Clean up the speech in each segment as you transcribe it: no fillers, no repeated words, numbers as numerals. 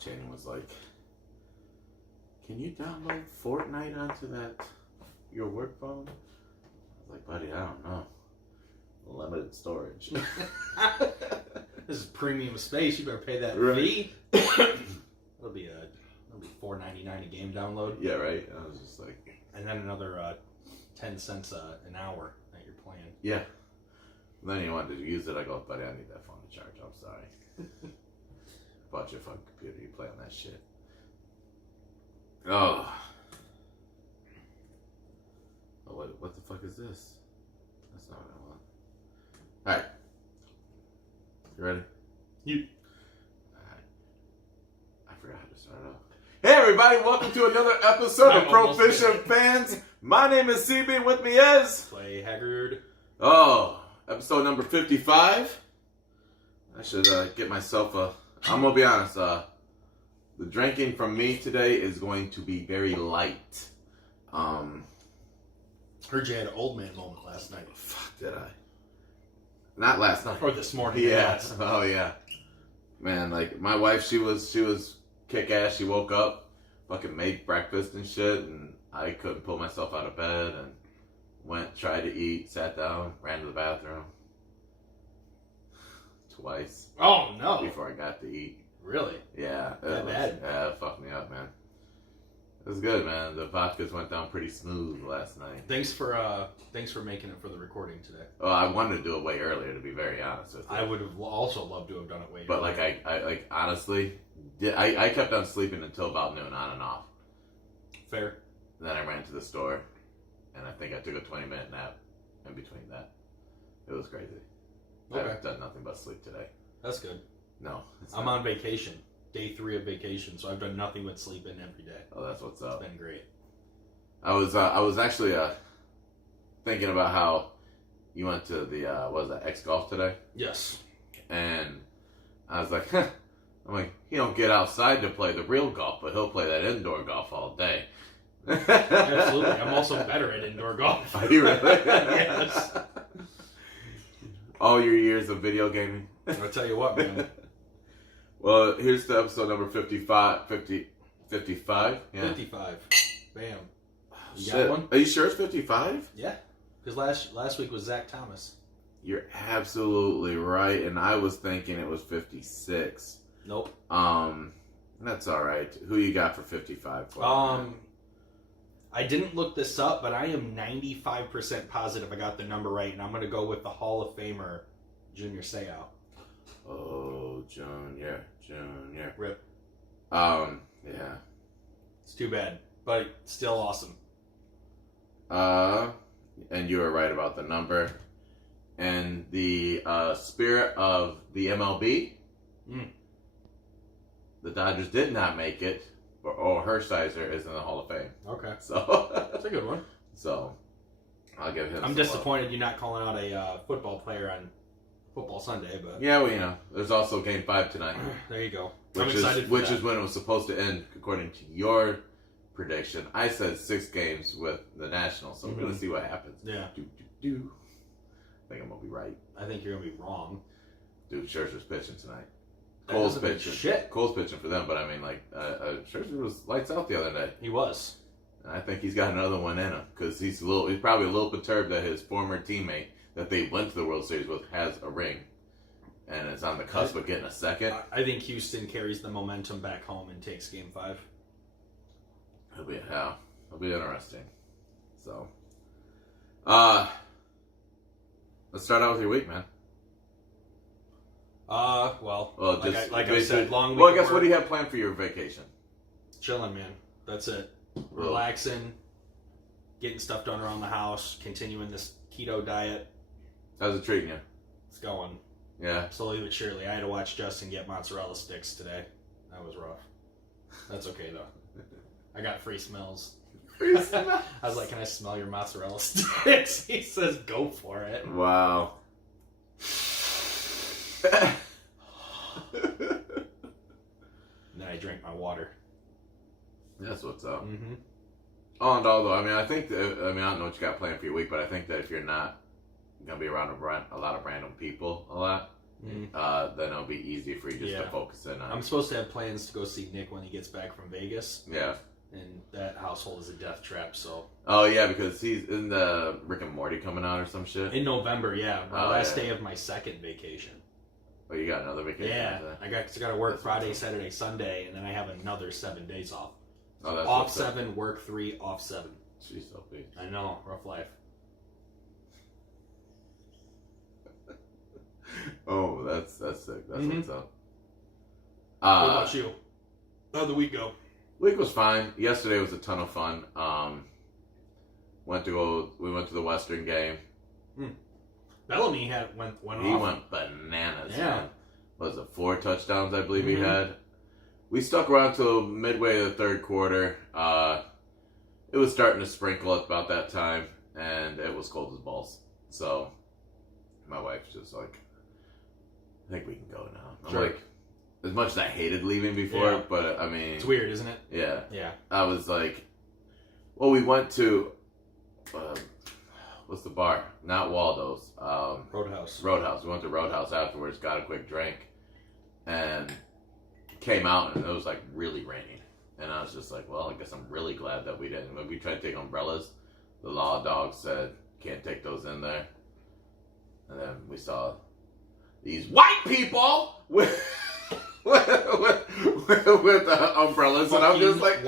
Channing was like, "Can you download Fortnite onto your work phone?" I was like, "Buddy, I don't know. Limited storage." This is premium space. You better pay that fee. It'll be $4.99 a game download. Yeah, right. I was just like, and then another 10 cents an hour that you're playing. Yeah. And then you wanted to use it. I go, "Buddy, I need that phone to charge. I'm sorry." Bought your fucking computer. You play on that shit. Oh. What the fuck is this? That's not what I want. Alright. You ready? Alright. I forgot how to start off. Hey everybody, welcome to another episode of Proficient Fans. My name is CB and with me is Clay Haggard. Oh, episode number 55. I should get myself I'm gonna be honest, the drinking from me today is going to be very light. Heard you had an old man moment last night. Fuck, did I? Not last night. Or this morning. Yeah. Oh yeah. Man, like my wife, she was kick ass. She woke up, fucking made breakfast and shit, and I couldn't pull myself out of bed and tried to eat, sat down, ran to the bathroom twice. Oh no! Before I got to eat. Really? Yeah. That bad? Yeah, it fucked me up, man. It was good, man. The vodkas went down pretty smooth last night. Thanks for making it for the recording today. Oh, I wanted to do it way earlier, to be very honest with you. I would have also loved to have done it way but earlier. But like honestly, I kept on sleeping until about noon, on and off. Fair. Then I ran to the store, and I think I took a 20-minute nap in between that. It was crazy. Okay. I've done nothing but sleep today. That's good. No, I'm on vacation. Day 3 of vacation, so I've done nothing but sleep in every day. Oh, that's what's up. It's been great. I was actually thinking about how you went to the what was that, X Golf today? Yes. And I was like, I'm like, he don't get outside to play the real golf, but he'll play that indoor golf all day. Absolutely. I'm also better at indoor golf. Are you really? Yes. All your years of video gaming. I'll tell you what, man. Well, here's the episode number 55. 55? Yeah. 55. Bam. You Shit. got one? Are you sure it's 55? Yeah. Because last week was Zach Thomas. You're absolutely right, and I was thinking it was 56. Nope. That's all right. Who you got for 55? I didn't look this up, but I am 95% positive I got the number right, and I'm going to go with the Hall of Famer, Junior Seau. Oh, Junior. Rip. Yeah. It's too bad, but still awesome. And you were right about the number. And the spirit of the MLB, the Dodgers did not make it, but Hershiser is in the Hall of Fame. Okay. So that's a good one. So I'll give him. I'm disappointed you're not calling out a football player on Football Sunday, but yeah, well, you know, there's also Game 5 tonight. There you go. Which is when it was supposed to end, according to your prediction. I said 6 games with the Nationals, so we're gonna see what happens. Yeah. I think I'm gonna be right. I think you're gonna be wrong. Dude, Scherzer's pitching tonight. Cole's pitching. Shit. Cole's pitching for them, but I mean, like, Scherzer was lights out the other day. He was. And I think he's got another one in him because he's probably a little perturbed that his former teammate that they went to the World Series with has a ring, and it's on the cusp of getting a second. I think Houston carries the momentum back home and takes Game 5. It'll be interesting. So, let's start out with your week, man. I said, long week. Well, I guess what do you have planned for your vacation? Chilling, man. That's it. Relaxing, getting stuff done around the house, continuing this keto diet. How's it treating you? It's going. Yeah. Slowly but surely. I had to watch Justin get mozzarella sticks today. That was rough. That's okay, though. I got free smells. Free smells? I was like, can I smell your mozzarella sticks? He says, go for it. Wow. And then I drank my water. That's what's up. Mm-hmm. All in all, though, I don't know what you got planned for your week, but I think that if you're not going to be around a lot of random people a lot, then it'll be easy for you just to focus in on. I'm supposed to have plans to go see Nick when he gets back from Vegas. Yeah. And that household is a death trap, so... Oh, yeah, because he's in the Rick and Morty coming out or some shit? In November, yeah. My last day of my second vacation. Oh, you got another vacation? Yeah. I got to work Friday, Saturday, Sunday, and then I have another 7 days off. Oh, that's off 7, work 3, off 7. Jeez, so big. I know, rough life. Oh, that's sick. That's what's up. What about you? How'd the week go? Week was fine. Yesterday was a ton of fun. We went to the Western game. Bellamy went off. He went bananas. Yeah. Man. Was it 4 touchdowns? I believe he had. We stuck around till midway of the third quarter. It was starting to sprinkle at about that time, and it was cold as balls. So my wife's just like, I think we can go now. I'm like, as much as I hated leaving before, but I mean... It's weird, isn't it? Yeah. Yeah. I was like... Well, we went to... what's the bar? Not Waldo's. Roadhouse. Roadhouse. We went to Roadhouse afterwards, got a quick drink, and came out, and it was like really raining. And I was just like, well, I guess I'm really glad that we didn't. When we tried to take umbrellas, the law dog said, can't take those in there. And then we saw these white people with umbrellas, and I'm just like,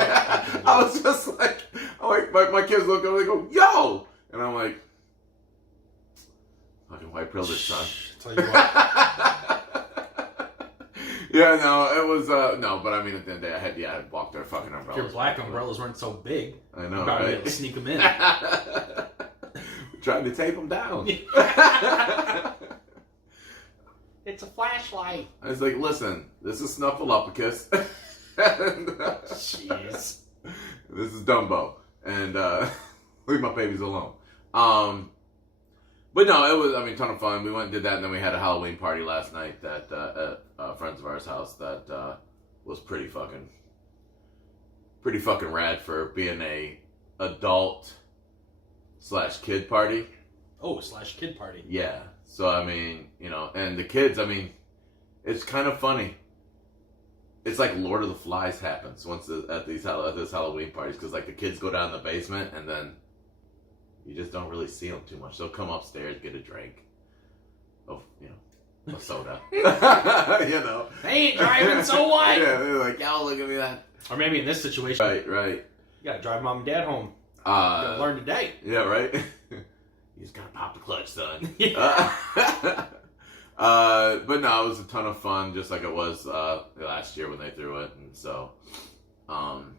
my kids look over, they go, yo! And I'm like, fucking white privilege, son. Tell you what. Yeah, no, it was, no, but I mean, at the end of the day, I had walked their fucking umbrellas. If your black umbrellas weren't so big, I know, you'd probably be right? able to sneak them in. Trying to tape them down. It's a flashlight. I was like, listen, this is Snuffleupagus. Jeez. This is Dumbo. And leave my babies alone. But no, it was, I mean, a ton of fun. We went and did that, and then we had a Halloween party last night at friends of ours' house that was pretty fucking rad for being a adult/kid party. Oh, /kid party. Yeah. So, I mean, you know, and the kids, I mean, it's kind of funny. It's like Lord of the Flies happens at this Halloween parties, because, like, the kids go down in the basement, and then you just don't really see them too much. They'll come upstairs, get a drink. Oh, you know, a soda. You know. They ain't driving, so what? Yeah, they're like, yo, look at me that. Or maybe in this situation. Right. You gotta drive mom and dad home. You gotta learn today. Yeah, right? You just gotta pop the clutch, son. But no, it was a ton of fun, just like it was last year when they threw it. And so, and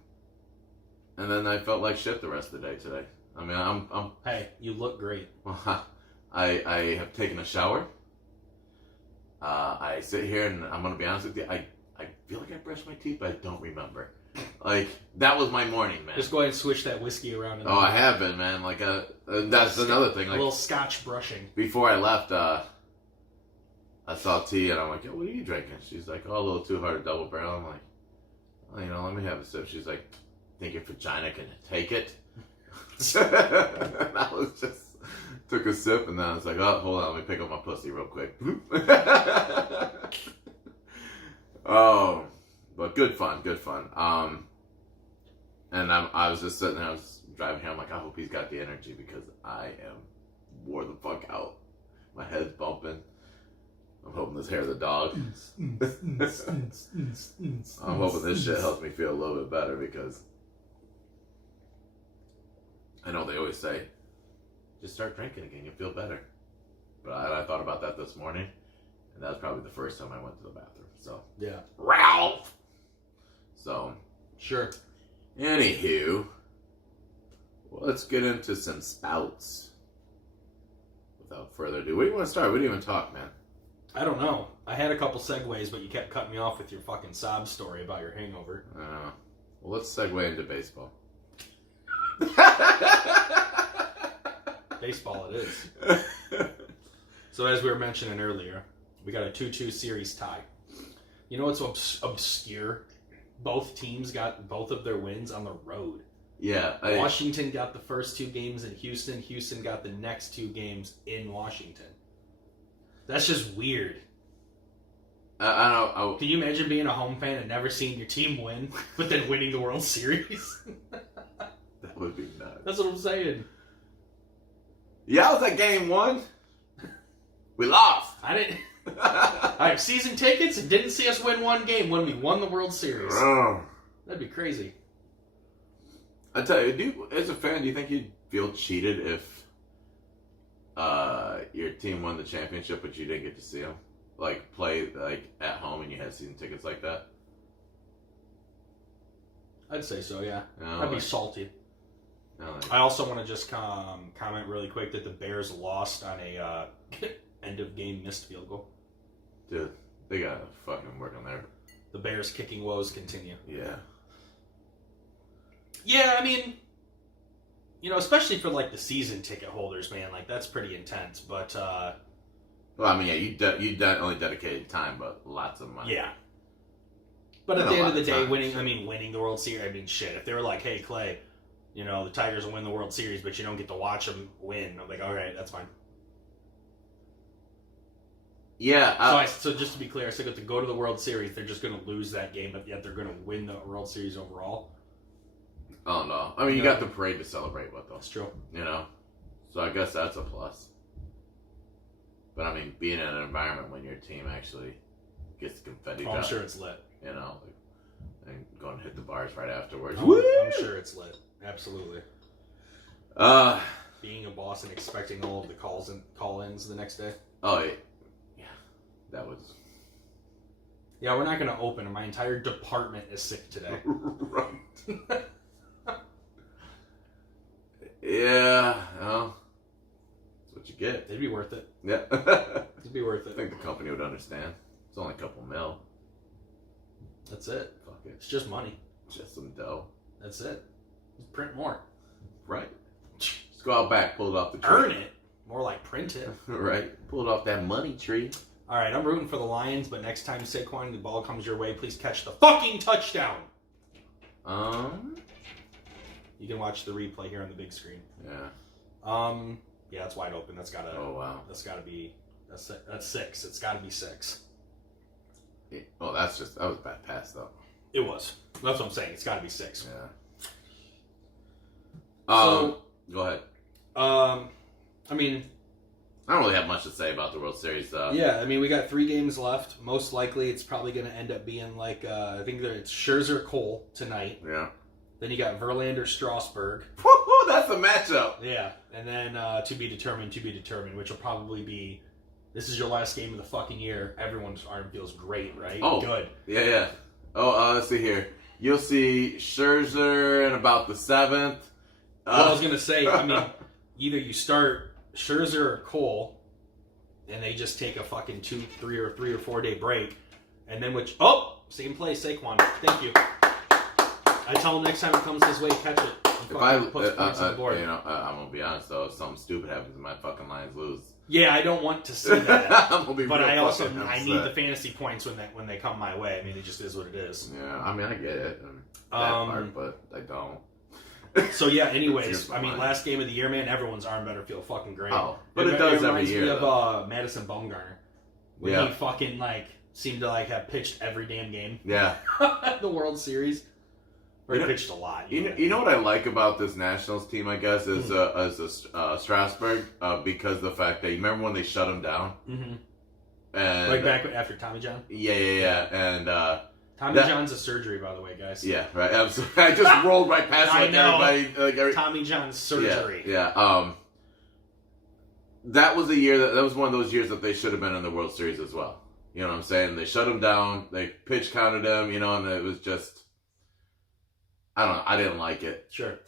then I felt like shit the rest of the day today. I mean, I'm Hey, you look great. I have taken a shower. I sit here, and I'm gonna be honest with you, I feel like I brushed my teeth, but I don't remember. Like, that was my morning, man. Just go ahead and switch that whiskey around. I have been, man. Like, that's another thing. Like, a little scotch brushing. Before I left, I saw T, and I'm like, yo, what are you drinking? She's like, oh, a little too hard, double barrel. I'm like, oh, you know, let me have a sip. She's like, think your vagina can take it? And I was just took a sip, and then I was like, oh, hold on, let me pick up my pussy real quick. Oh, but good fun. And I was just sitting there, I was driving here, I'm like, I hope he's got the energy, because I am wore the fuck out. My head's bumping. I'm hoping this hair of the dog. I'm hoping this shit helps me feel a little bit better, because I know they always say, just start drinking again, you'll feel better. But I thought about that this morning, and that was probably the first time I went to the bathroom. So, yeah. Ralph! So, sure. Anywho, well, let's get into some spouts. Without further ado, where do you want to start? We didn't even talk, man. I don't know. I had a couple segues, but you kept cutting me off with your fucking sob story about your hangover. Well, let's segue into baseball. Baseball it is. So as we were mentioning earlier, we got a 2-2 series tie. You know what's obscure? Both teams got both of their wins on the road. Yeah. Washington got the first 2 games in Houston. Houston got the next 2 games in Washington. That's just weird. I don't know. Can you imagine being a home fan and never seeing your team win, but then winning the World Series? That would be nuts. That's what I'm saying. Yeah, I was at game 1. We lost. I didn't. I have season tickets and didn't see us win one game when we won the World Series. That'd be crazy. I tell you, as a fan, do you think you'd feel cheated if your team won the championship but you didn't get to see them? Like, play like at home and you had season tickets like that? I'd say so, yeah. No, I'd be salty. No, I also want to just comment really quick that the Bears lost on a end-of-game missed field goal. dude, they gotta fucking work on there. The Bears' kicking woes continue. Yeah. Yeah, I mean, especially for, like, the season ticket holders, man, like, that's pretty intense, but, Well, I mean, yeah, you only dedicated time, but lots of money. yeah. But at And the a end of lot the of day, time. winning the World Series, I mean, shit, if they were like, hey, Clay, the Tigers will win the World Series, but you don't get to watch them win, I'm like, all right, that's fine. Yeah. So just to be clear, I said to go to the World Series, they're just going to lose that game, but yet they're going to win the World Series overall. Oh, no. I mean, you got the parade to celebrate with, though. That's true. So I guess that's a plus. But, I mean, being in an environment when your team actually gets confetti I'm sure it's lit. And going to hit the bars right afterwards. I'm sure it's lit. Absolutely. Uh, Being a boss and expecting all of the call-ins the next day. oh, yeah. That was... Yeah, we're not going to open. My entire department is sick today. right. Yeah, well, that's what you get. It'd be worth it. Yeah. It'd be worth I it. think the company would understand. It's only a couple mil. That's it. Fuck it. It's just money. Just some dough. That's it. Print more. Right. Just go out back, pull it off the tree. Earn it. More like print it. Right. Pull it off that money tree. All right, I'm rooting for the Lions, but next time, Saquon, the ball comes your way, please catch the fucking touchdown. You can watch the replay here on the big screen. Yeah. Yeah, it's wide open. That's gotta. Oh, wow. That's gotta be. That's 6. It's gotta be 6. Oh, that was a bad pass, though. It was. That's what I'm saying. It's gotta be 6. Yeah. So, go ahead. I mean, I don't really have much to say about the World Series. yeah, I mean, we got 3 games left. Most likely, it's probably going to end up being like, I think it's Scherzer Cole tonight. Yeah. Then you got Verlander Strasburg. Woo-hoo, that's a matchup. Yeah. And then to be determined, which will probably be, this is your last game of the fucking year. Everyone's arm feels great, right? Oh. Good. Yeah. Oh, let's see here. You'll see Scherzer in about the 7th. What I was going to say, I mean, either you start Scherzer or Cole, and they just take a fucking 3 or 4 day break, and then same play, Saquon. Thank you. I tell him next time it comes his way, catch it. If I puts points on the board. I'm gonna be honest though, if something stupid happens and my fucking Lions lose, yeah, I don't want to see that. I'm gonna be but real I also fucking upset. need the fantasy points when they come my way. I mean, it just is what it is. Yeah, I mean, I get it, that part, but I don't. So yeah, anyways, Here's mine. last game of the year, man, everyone's arm better feel fucking great. Oh, but it does every reminds year. me though. of Madison Bumgarner, when Yeah. he fucking seemed to have pitched every damn game. Yeah. The World Series, or he pitched a lot. You know what I like about this Nationals team, I guess, is Strasburg, because of the fact that you remember when they shut him down, and like back after Tommy John. Yeah, and Tommy John's a surgery, by the way, guys. yeah, right. Absolutely. I just rolled right past I know. everybody. Tommy John's surgery. Yeah. That was a year that was one of those years that they should have been in the World Series as well. You know what I'm saying? They shut him down. They pitch counted him. And it was just. I don't know. I didn't like it. Sure.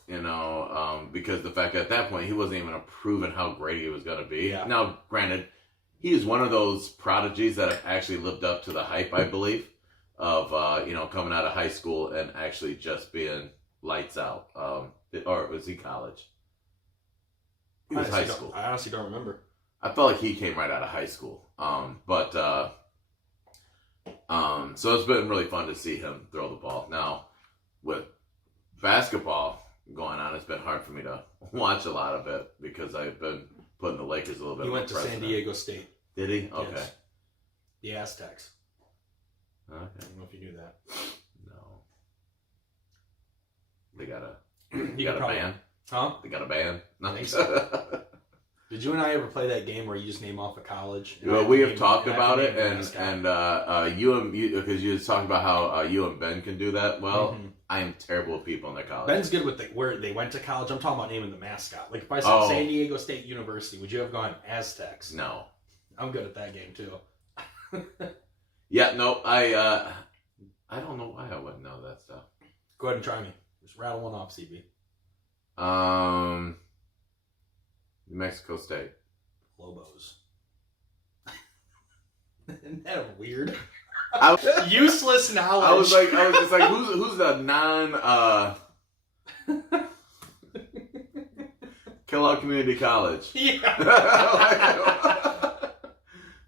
Because the fact that at that point he wasn't even proven how great he was going to be. Yeah. Now, granted, he is one of those prodigies that have actually lived up to the hype, I believe, of coming out of high school and actually just being lights out. Or was he college? He was high school. I honestly don't remember. I felt like he came right out of high school. So it's been really fun to see him throw the ball. Now, with basketball going on, it's been hard for me to watch a lot of it because I've been putting the Lakers a little bit. He more went to precedent. San Diego State. Did he? Okay. Yes. The Aztecs. Okay. I don't know if you knew that. No. They got a probably, band? Huh? They got a band? I think so. Did you and I ever play that game where you just name off a college? Well, we have talked about it, and you because you was talking about how you and Ben can do that. Well, Mm-hmm. I am terrible with people in their college. Ben's good with where they went to college. I'm talking about naming the mascot. Like if I said San Diego State University, would you have gone Aztecs? No. I'm good at that game too. Yeah, no, I don't know why I wouldn't know that stuff. Go ahead and try me. Just rattle one off, CB. New Mexico State. Lobos. Isn't that weird? I, Useless knowledge. I was just like, who's the non Kellogg Community College? Yeah.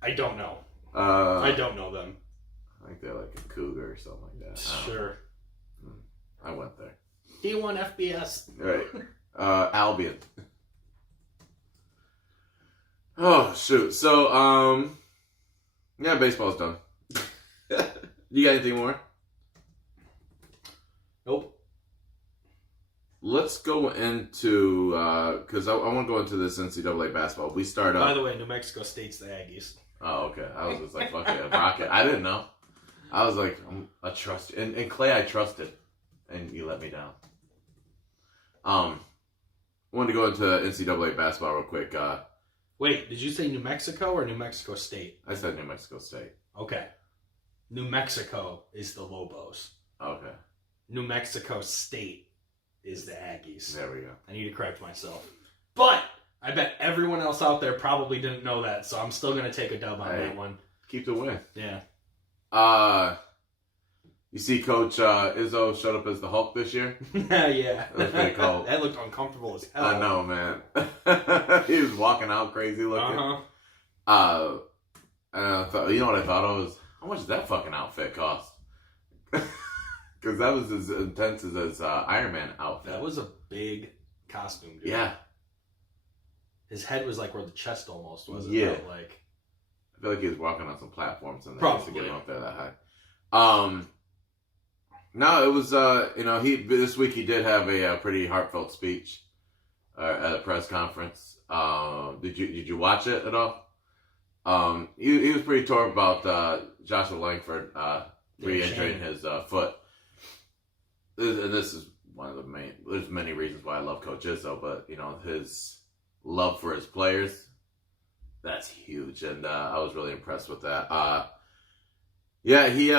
I don't know. I don't know them. I think they're like a Cougar or something like that. Sure. I went there. D1 FBS. Right. Albion. Oh shoot. So yeah, baseball's done. You got anything more? Nope. Let's go into because I want to go into this NCAA basketball. We start up. By the way, New Mexico State's the Aggies. Oh, okay. I was just like, fuck yeah, Rocket. I didn't know. I was like, I trust you. And Clay, I trusted, and you let me down. I wanted to go into NCAA basketball real quick. Wait, did you say New Mexico or New Mexico State? I said New Mexico State. Okay. New Mexico is the Lobos. Okay. New Mexico State is the Aggies. There we go. I need to correct myself. But I bet everyone else out there probably didn't know that, so I'm still going to take a dub on that one. Keep the win. Yeah. You see Coach Izzo showed up as the Hulk this year? Yeah. That was pretty cool. That looked uncomfortable as hell. I know, man. He was walking out crazy looking. Uh-huh. And I thought, you know what I thought of was, how much does that fucking outfit cost? Because that was as intense as his Iron Man outfit. That was a big costume, dude. Yeah. His head was like where the chest almost was. Yeah. Felt like. I feel like he was walking on some platforms and they Probably. used to get him up there that high. No, it was this week he did have a pretty heartfelt speech at a press conference. Did you watch it at all? He was pretty torn about Joshua Langford re-injuring his foot. And this is one of the main. There's many reasons why I love Coach Izzo, but his love for his players, that's huge, and I was really impressed with that. Yeah, he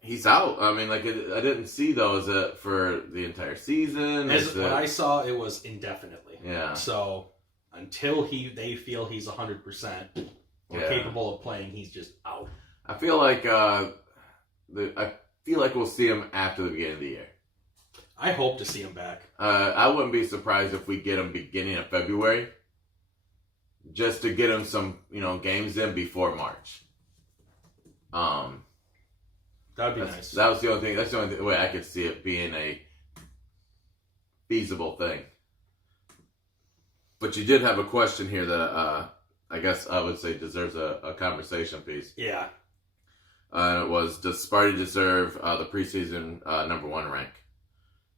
he's out. I mean, like I didn't see though. Is it for the entire season? What I saw, it was indefinitely. Yeah. So until they feel he's 100% or capable of playing, he's just out. I feel like we'll see him after the beginning of the year. I hope to see him back. I wouldn't be surprised if we get him beginning of February, just to get him some games in before March. That'd be nice. That was the only thing. That's the only way I could see it being a feasible thing. But you did have a question here that I guess I would say deserves a conversation piece. Yeah. And it was, does Sparty deserve the preseason number 1 rank?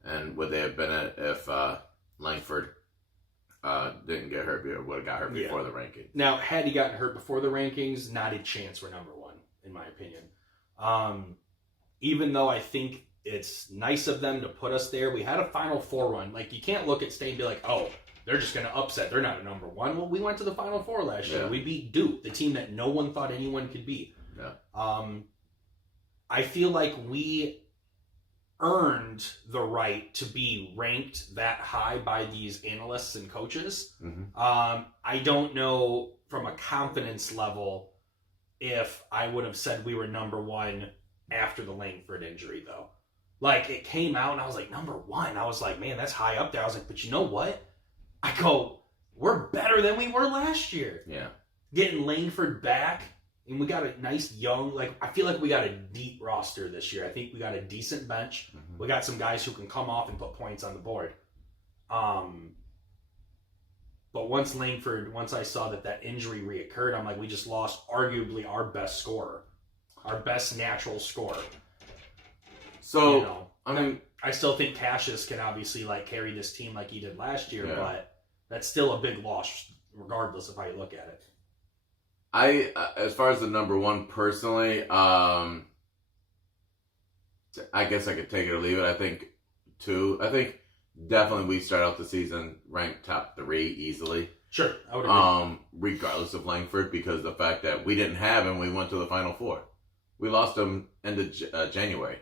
And would they have been it if Langford didn't get hurt or would have got hurt before the ranking? Now, had he gotten hurt before the rankings, not a chance we're number 1, in my opinion. Even though I think it's nice of them to put us there, we had a Final Four run. Like, you can't look at State and be like, oh, they're just going to upset. They're not a number 1. Well, we went to the Final Four last year. We beat Duke, the team that no one thought anyone could beat. Yeah. I feel like we earned the right to be ranked that high by these analysts and coaches. Mm-hmm. I don't know from a confidence level if I would have said we were number 1 after the Langford injury, though. Like, it came out and I was like, number 1. I was like, man, that's high up there. I was like, but you know what? I go, we're better than we were last year. Yeah. Getting Langford back, and we got a nice young, I feel like we got a deep roster this year. I think we got a decent bench. Mm-hmm. We got some guys who can come off and put points on the board. But once I saw that injury reoccurred, I'm like, we just lost arguably our best scorer. our best natural scorer. So, You know, I mean, I still think Cassius can obviously like carry this team like he did last year, Yeah. but that's still a big loss regardless of how you look at it. as far as the number one personally, I guess I could take it or leave it. I think 2. I think definitely we start out the season ranked top 3 easily. Sure, I would agree. Regardless of Langford, because the fact that we didn't have him, we went to the Final Four. We lost him end of January.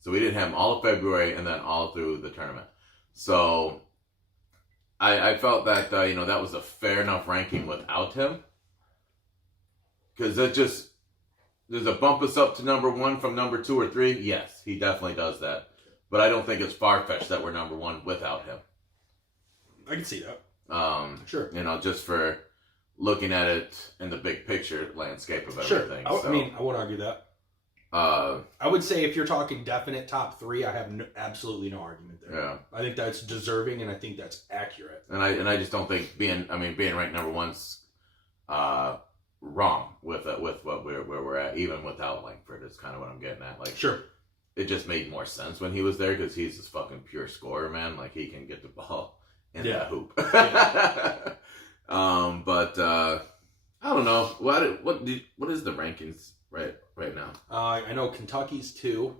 So we didn't have him all of February and then all through the tournament. So I felt that, that was a fair enough ranking without him. Because does it bump us up to number 1 from number 2 or 3? Yes, he definitely does that. But I don't think it's far-fetched that we're number 1 without him. I can see that. Sure. Just for looking at it in the big picture landscape of everything. Sure. I mean, I won't argue that. I would say if you're talking definite top 3, I have absolutely no argument there. Yeah. I think that's deserving, and I think that's accurate. And I just don't think being ranked number 1's wrong with what where we're at, even without Langford. Is kind of what I'm getting at. Like, sure, it just made more sense when he was there because he's this fucking pure scorer, man. Like, he can get the ball in that hoop. Yeah. But I don't know what is the rankings right now. I know Kentucky's 2.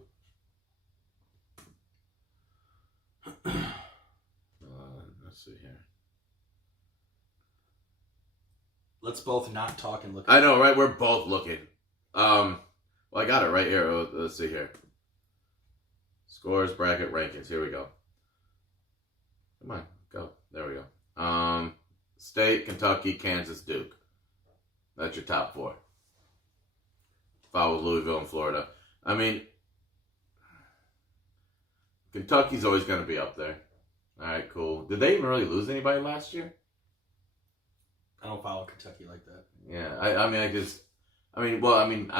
Let's see here. Let's both not talk and look. I know, right? We're both looking. Well, I got it right here. Let's see here. Scores, bracket, rankings. Here we go. Come on, go. There we go. State, Kentucky, Kansas, Duke. That's your top 4. Followed Louisville and Florida. I mean, Kentucky's always going to be up there. All right, cool. Did they even really lose anybody last year? I don't follow Kentucky like that. Yeah, I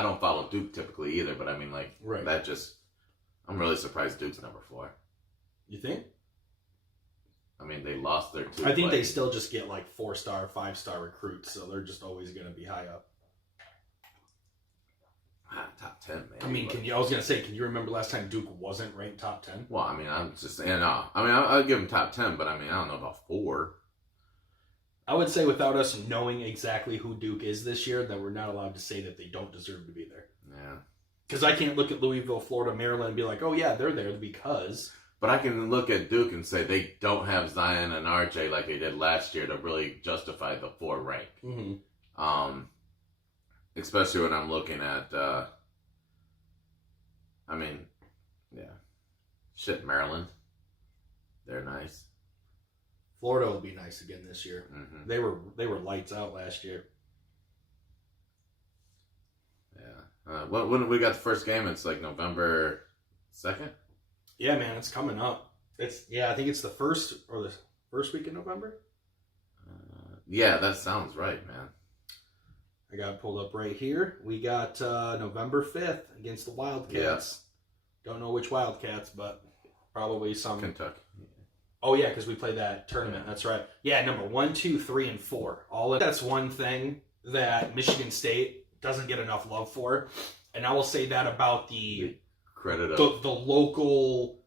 don't follow Duke typically either, but I mean, like, right. That just, I'm really surprised Duke's number 4. You think? I mean, they lost their 2. I think they still just get like 4-star, 5-star recruits, so they're just always going to be high up. Top 10, man. I mean, I was going to say, can you remember last time Duke wasn't ranked top 10? Well, I mean, I'm just saying, no. I mean, I'll give them top 10, but I mean, I don't know about 4. I would say without us knowing exactly who Duke is this year, that we're not allowed to say that they don't deserve to be there. Yeah. Because I can't look at Louisville, Florida, Maryland, and be like, oh yeah, they're there because... But I can look at Duke and say they don't have Zion and RJ like they did last year to really justify the 4 rank. Mm-hmm. Especially when I'm looking at, Maryland. They're nice. Florida will be nice again this year. Mm-hmm. They were lights out last year. Yeah. When we got the first game, it's like November 2nd? Yeah, man, it's coming up. I think it's the first week in November. Yeah, that sounds right, man. I got it pulled up right here. We got November 5th against the Wildcats. Yeah. Don't know which Wildcats, but probably some... Kentucky. Oh, yeah, because we played that tournament. Yeah. That's right. Yeah, number 1, 2, 3, and 4. That's one thing that Michigan State doesn't get enough love for. And I will say that about the local...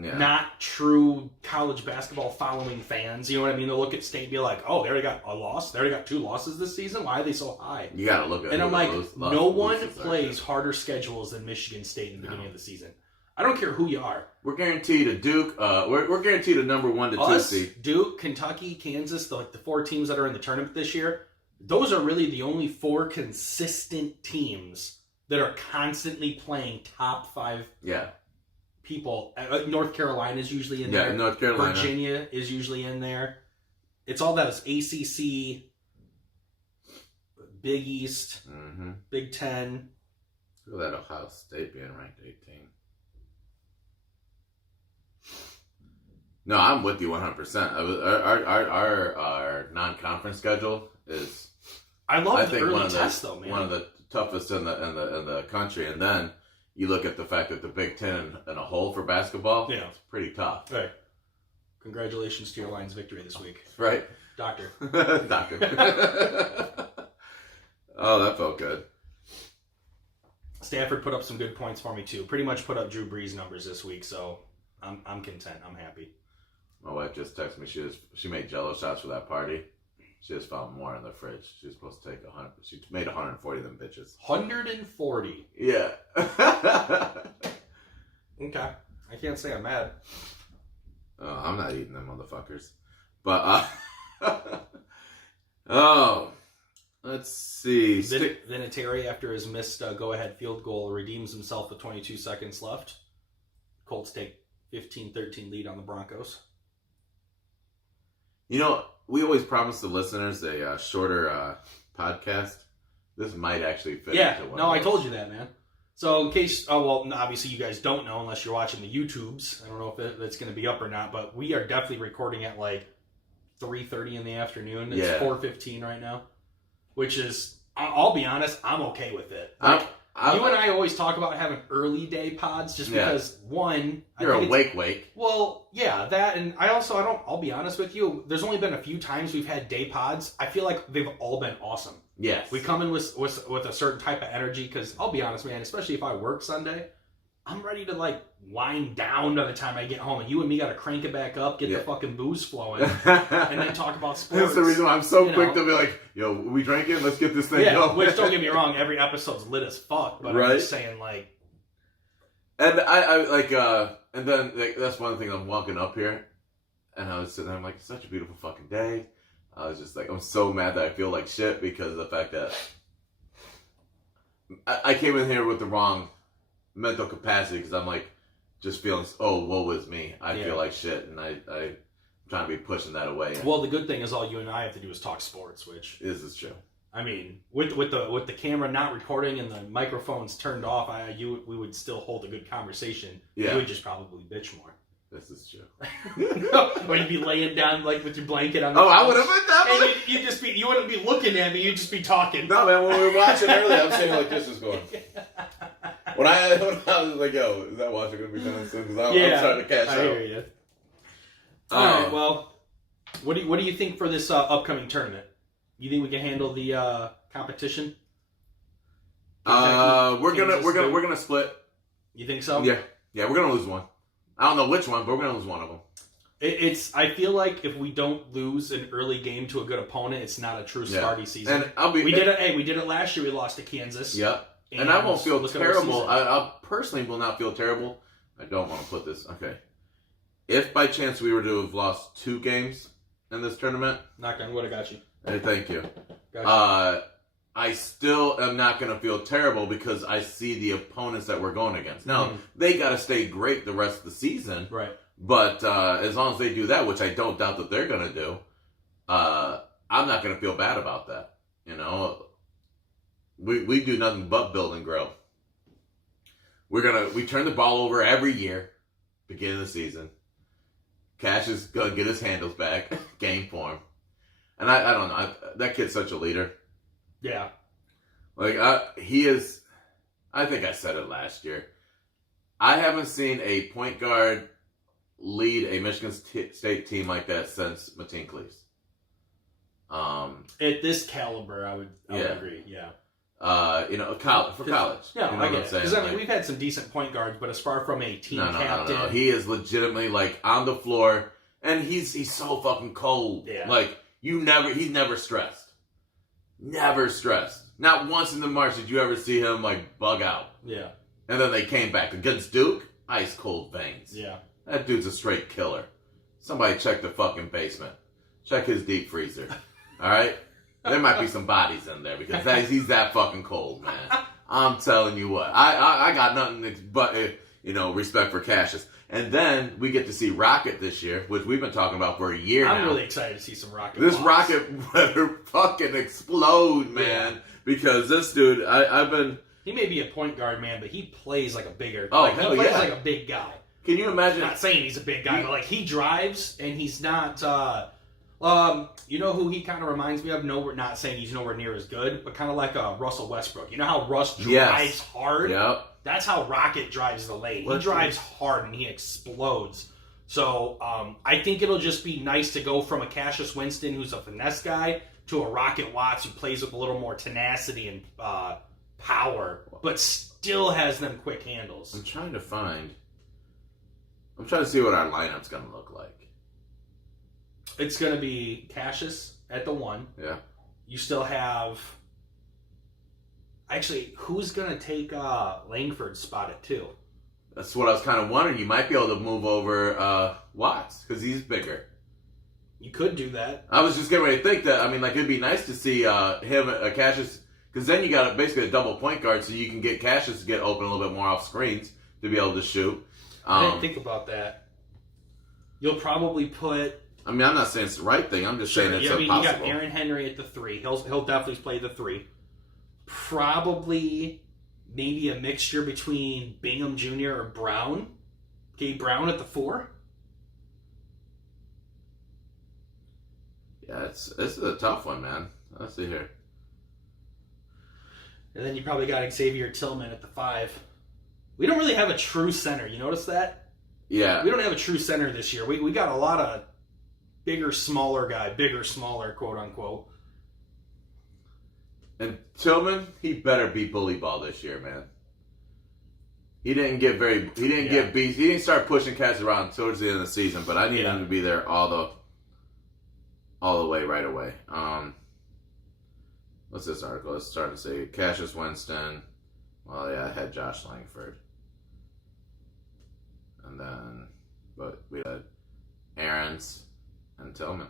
Yeah. Not true college basketball following fans. You know what I mean? They'll look at State and be like, oh, they already got a loss. They already got 2 losses this season. Why are they so high? You got to look at it. And I'm like, no one plays harder schedules than Michigan State in the beginning of the season. I don't care who you are. We're guaranteed a Duke. We're guaranteed a number 1 to 2 seed. Duke, Kentucky, Kansas, the 4 teams that are in the tournament this year, those are really the only 4 consistent teams that are constantly playing top 5 people. North Carolina is usually in there. Yeah, North Carolina. Virginia is usually in there. It's all that is ACC, Big East, Big Ten. Look at that Ohio State being ranked 18. No, I'm with you 100%. Our non-conference schedule is... I love the early test, though, man. One of the toughest in the country, and then you look at the fact that the Big Ten in a whole for basketball, it's pretty tough. Right. Congratulations to your Lions' victory this week. Right. Doctor. Doctor. Oh, that felt good. Stafford put up some good points for me too. Pretty much put up Drew Brees numbers this week, so I'm content. I'm happy. My wife just texted me. She made Jello shots for that party. She just found more in the fridge. She was supposed to take 100. She made 140 of them bitches. 140. Yeah. Okay. I can't say I'm mad. I'm not eating them motherfuckers. But oh, let's see. Vinatieri, after his missed go-ahead field goal, redeems himself with 22 seconds left. Colts take 15-13 lead on the Broncos. You know, we always promise the listeners a shorter podcast. This might actually fit. Yeah, into one no, of I those. told you that, man. So in case, obviously you guys don't know unless you're watching the YouTubes. I don't know if that's going to be up or not, but we are definitely recording at like 3:30 in the afternoon. It's 4:15 right now, which is, I'll be honest, I'm okay with it. Like, you and I always talk about having early day pods just because, one... You're awake. Well, yeah, that, and I'll be honest with you, there's only been a few times we've had day pods. I feel like they've all been awesome. Yes. We come in with a certain type of energy, because I'll be honest, man, especially if I work Sunday, I'm ready to, like, wind down by the time I get home. And you and me got to crank it back up, get the fucking booze flowing, and then talk about sports. That's the reason why I'm so quick to be like, yo, we drinking? Let's get this thing going. Which, don't get me wrong, every episode's lit as fuck, but I'm just saying, like... And I like, and then like, that's one thing. I'm walking up here, and I was sitting there, I'm like, it's such a beautiful fucking day. I was just like, I'm so mad that I feel like shit because of the fact that I came in here with the wrong mental capacity, because I'm like, just feeling, oh, woe is me. I feel like shit, and I'm trying to be pushing that away. Well, the good thing is all you and I have to do is talk sports, which is true. I mean, with the camera not recording and the microphones turned off, we would still hold a good conversation. Yeah. You would just probably bitch more. This is true. Or you'd be laying down like with your blanket on the couch. I would have been that. And you wouldn't be looking at me. You'd just be talking. No, man. When we were watching earlier, I'm saying like this is going. When I was like, yo, is that watch going to be done soon? Because I'm starting to catch up. I hear you. All right. Well, what do you think for this upcoming tournament? You think we can handle the competition? We're gonna split. You think so? Yeah, we're gonna lose one. I don't know which one, but we're gonna lose one of them. I feel like if we don't lose an early game to a good opponent, it's not a true Sparty season. And we did it last year. We lost to Kansas. Yep. And I won't feel terrible. I personally will not feel terrible. I don't want to put this. Okay. If by chance we were to have lost 2 games in this tournament, knock on wood, I got you. Hey, thank you. Gotcha. I still am not going to feel terrible because I see the opponents that we're going against. Now, they got to stay great the rest of the season. Right. But as long as they do that, which I don't doubt that they're going to do, I'm not going to feel bad about that. You know, we do nothing but build and grow. We turn the ball over every year, beginning of the season. Cash is going to get his handles back, game form. And I don't know. That kid's such a leader. Yeah. Like, he is... I think I said it last year. I haven't seen a point guard lead a Michigan State team like that since Mateen Cleaves. At this caliber, I would agree, yeah. For college. Yeah, you know I get it. Because, like, we've had some decent point guards, but as far from a team captain... No. He is legitimately, like, on the floor, and he's so fucking cold. Yeah. Like, he's never stressed. Never stressed. Not once in the March did you ever see him, like, bug out. Yeah. And then they came back against Duke, ice cold veins. Yeah. That dude's a straight killer. Somebody check the fucking basement. Check his deep freezer. All right? There might be some bodies in there because he's that fucking cold, man. I'm telling you what. I got nothing but, respect for Cassius. And then we get to see Rocket this year, which we've been talking about for a year now. I'm really excited to see some Rocket. This Rocket better fucking explode, man. Yeah. Because this dude, I've been... He may be a point guard, man, but he plays like a bigger... Oh, he plays like a big guy. Can you imagine... I'm not saying he's a big guy, but like he drives and he's not... you know who he kind of reminds me of? Not saying he's nowhere near as good, but kind of like Russell Westbrook. You know how Russ drives hard? Yep. That's how Rocket drives the lane. He drives hard and he explodes. So I think it'll just be nice to go from a Cassius Winston, who's a finesse guy, to a Rocket Watts who plays with a little more tenacity and power, but still has them quick handles. I'm trying to see what our lineup's going to look like. It's going to be Cassius at the 1. Yeah. You still have... Actually, who's going to take Langford's spot at 2? That's what I was kind of wondering. You might be able to move over Watts, because he's bigger. You could do that. I was just getting ready to think that, I mean, like, it'd be nice to see him, Cassius, because then you got basically a double point guard, so you can get Cassius to get open a little bit more off screens to be able to shoot. I didn't think about that. You'll probably put... I mean, I'm not saying it's the right thing. I'm just saying it's possible. You got Aaron Henry at the 3. He'll definitely play the 3. Probably maybe a mixture between Bingham Jr. or Brown. Gabe Brown at the 4. Yeah, this is a tough one, man. Let's see here. And then you probably got Xavier Tillman at the 5. We don't really have a true center. You notice that? Yeah. We don't have a true center this year. We got a lot of bigger, smaller, quote unquote. And Tillman, he better be bully ball this year, man. He didn't get beat. He didn't start pushing cats around towards the end of the season, but I need him to be there all the way right away. What's this article? It's starting to say Cassius Winston. Well, yeah, I had Josh Langford. And then, but we had Aarons and Tillman.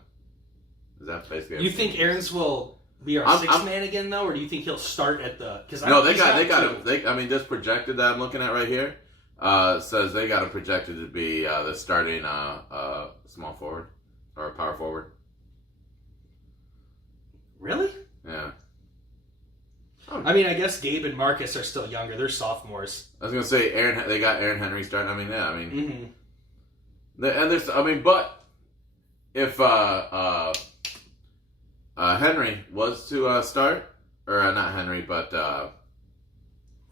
Is that basically? You think Aarons will be our sixth man again, though, or do you think he'll start at the? Because no, they got him. I mean, this projected that I'm looking at right here says they got him projected to be the starting small forward or power forward. Really? Yeah. I mean, I guess Gabe and Marcus are still younger. They're sophomores. I was gonna say they got Aaron Henry starting. I mean, yeah. I mean, mm-hmm. And there's. I mean, but if Henry was to start, or not Henry, but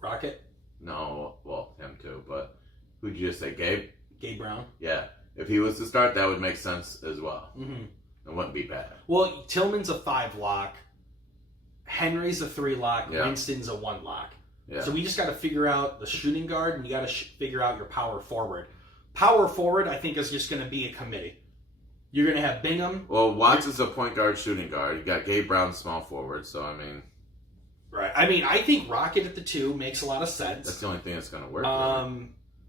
Rocket. No, well, him too. But who'd you just say, Gabe? Gabe Brown. Yeah. If he was to start, that would make sense as well. Mm-hmm. It wouldn't be bad. Well, Tillman's a 5 lock. Henry's a 3 lock. Yeah. Winston's a 1 lock. Yeah. So we just got to figure out the shooting guard, and you got to figure out your power forward. Power forward, I think, is just going to be a committee. You're going to have Bingham. Well, Watts is a point guard, shooting guard. You got Gabe Brown, small forward. So I mean, right. I mean, I think Rocket at the 2 makes a lot of sense. That's the only thing that's going to work.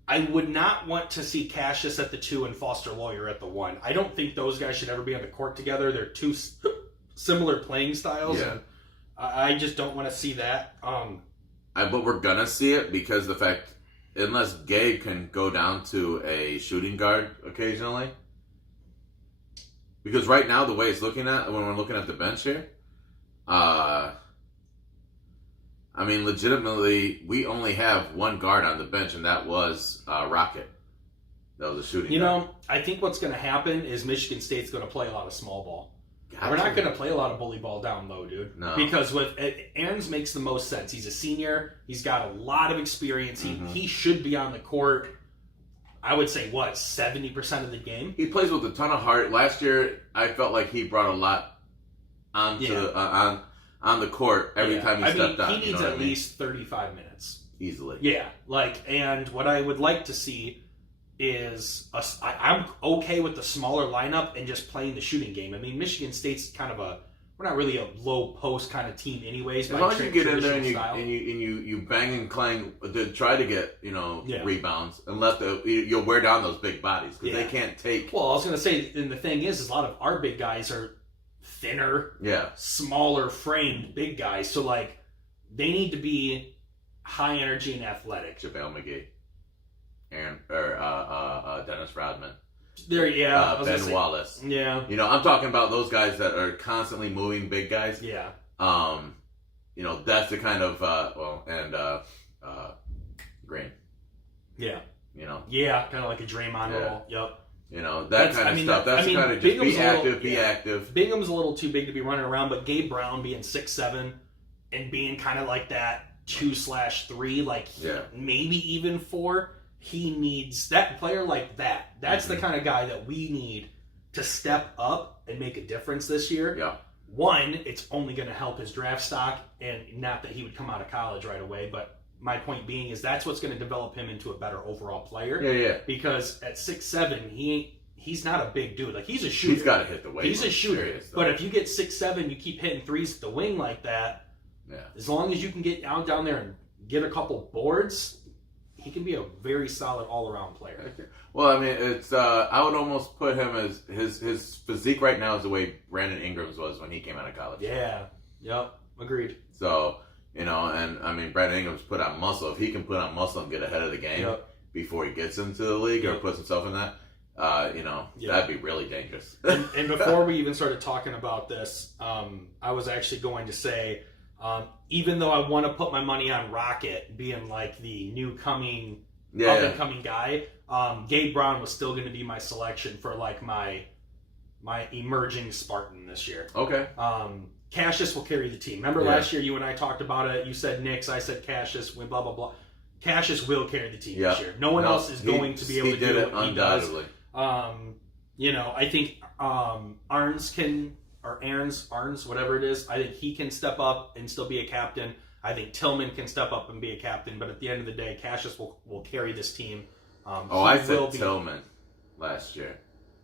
I would not want to see Cassius at the 2 and Foster Lawyer at the 1. I don't think those guys should ever be on the court together. They're two similar playing styles. Yeah. And I just don't want to see that. But we're gonna see it because the fact, unless Gabe can go down to a shooting guard occasionally, because right now the way it's looking at when we're looking at the bench here, I mean, legitimately, we only have one guard on the bench, and that was Rocket. That was a shooting guard. You know, I think what's going to happen is Michigan State's going to play a lot of small ball. Gotcha. We're not going to play a lot of bully ball down low, dude. No. Because with Aarons makes the most sense. He's a senior. He's got a lot of experience. He should be on the court, I would say, 70% of the game? He plays with a ton of heart. Last year, I felt like he brought a lot onto on the court every time he stepped out. He needs at least 35 minutes. Easily. Yeah. And what I would like to see is I'm okay with the smaller lineup and just playing the shooting game. I mean, Michigan State's kind of we're not really a low post kind of team anyways. As long as you get in there and you bang and clang to try to get rebounds and you'll wear down those big bodies because they can't take. Well, I was gonna say, and the thing is a lot of our big guys are thinner, smaller framed big guys. So they need to be high energy and athletic. JaVale McGee. Dennis Rodman. Ben Wallace. Yeah. You know, I'm talking about those guys that are constantly moving, big guys. Yeah. You know, that's the kind of Green. Yeah. You know. Yeah, kind of like a Draymond role. Yep. You know, that kind of stuff. That's kind of just be active. Bingham's a little too big to be running around, but Gabe Brown being 6'7" and being kind of like that 2/3, maybe even 4. He needs that player like that. That's the kind of guy that we need to step up and make a difference this year. Yeah. one, it's only going to help his draft stock, and not that he would come out of college right away, but my point being is that's what's going to develop him into a better overall player. Yeah. Because at 6'7", he's not a big dude. Like, he's a shooter. He's got to hit the weight. He's a shooter. But if you get 6'7", you keep hitting threes at the wing like that, as long as you can get down there and get a couple boards, he can be a very solid all-around player. Well, I mean, it's I would almost put him as his physique right now is the way Brandon Ingram's was when he came out of college. Yeah. Yep. Agreed. So, and I mean, Brandon Ingram's put on muscle. If he can put on muscle and get ahead of the game before he gets into the league or puts himself in that, that'd be really dangerous. and before we even started talking about this, I was actually going to say, even though I want to put my money on Rocket being like the new coming, up and coming guy, Gabe Brown was still going to be my selection for like my emerging Spartan this year. Okay. Cassius will carry the team. Remember last year you and I talked about it. You said Knicks, I said Cassius. Blah blah blah. Cassius will carry the team this year. No one else is going to be able to do what he does. I think Arns, whatever it is, I think he can step up and still be a captain. I think Tillman can step up and be a captain, but at the end of the day, Cassius will carry this team. I said Tillman last year.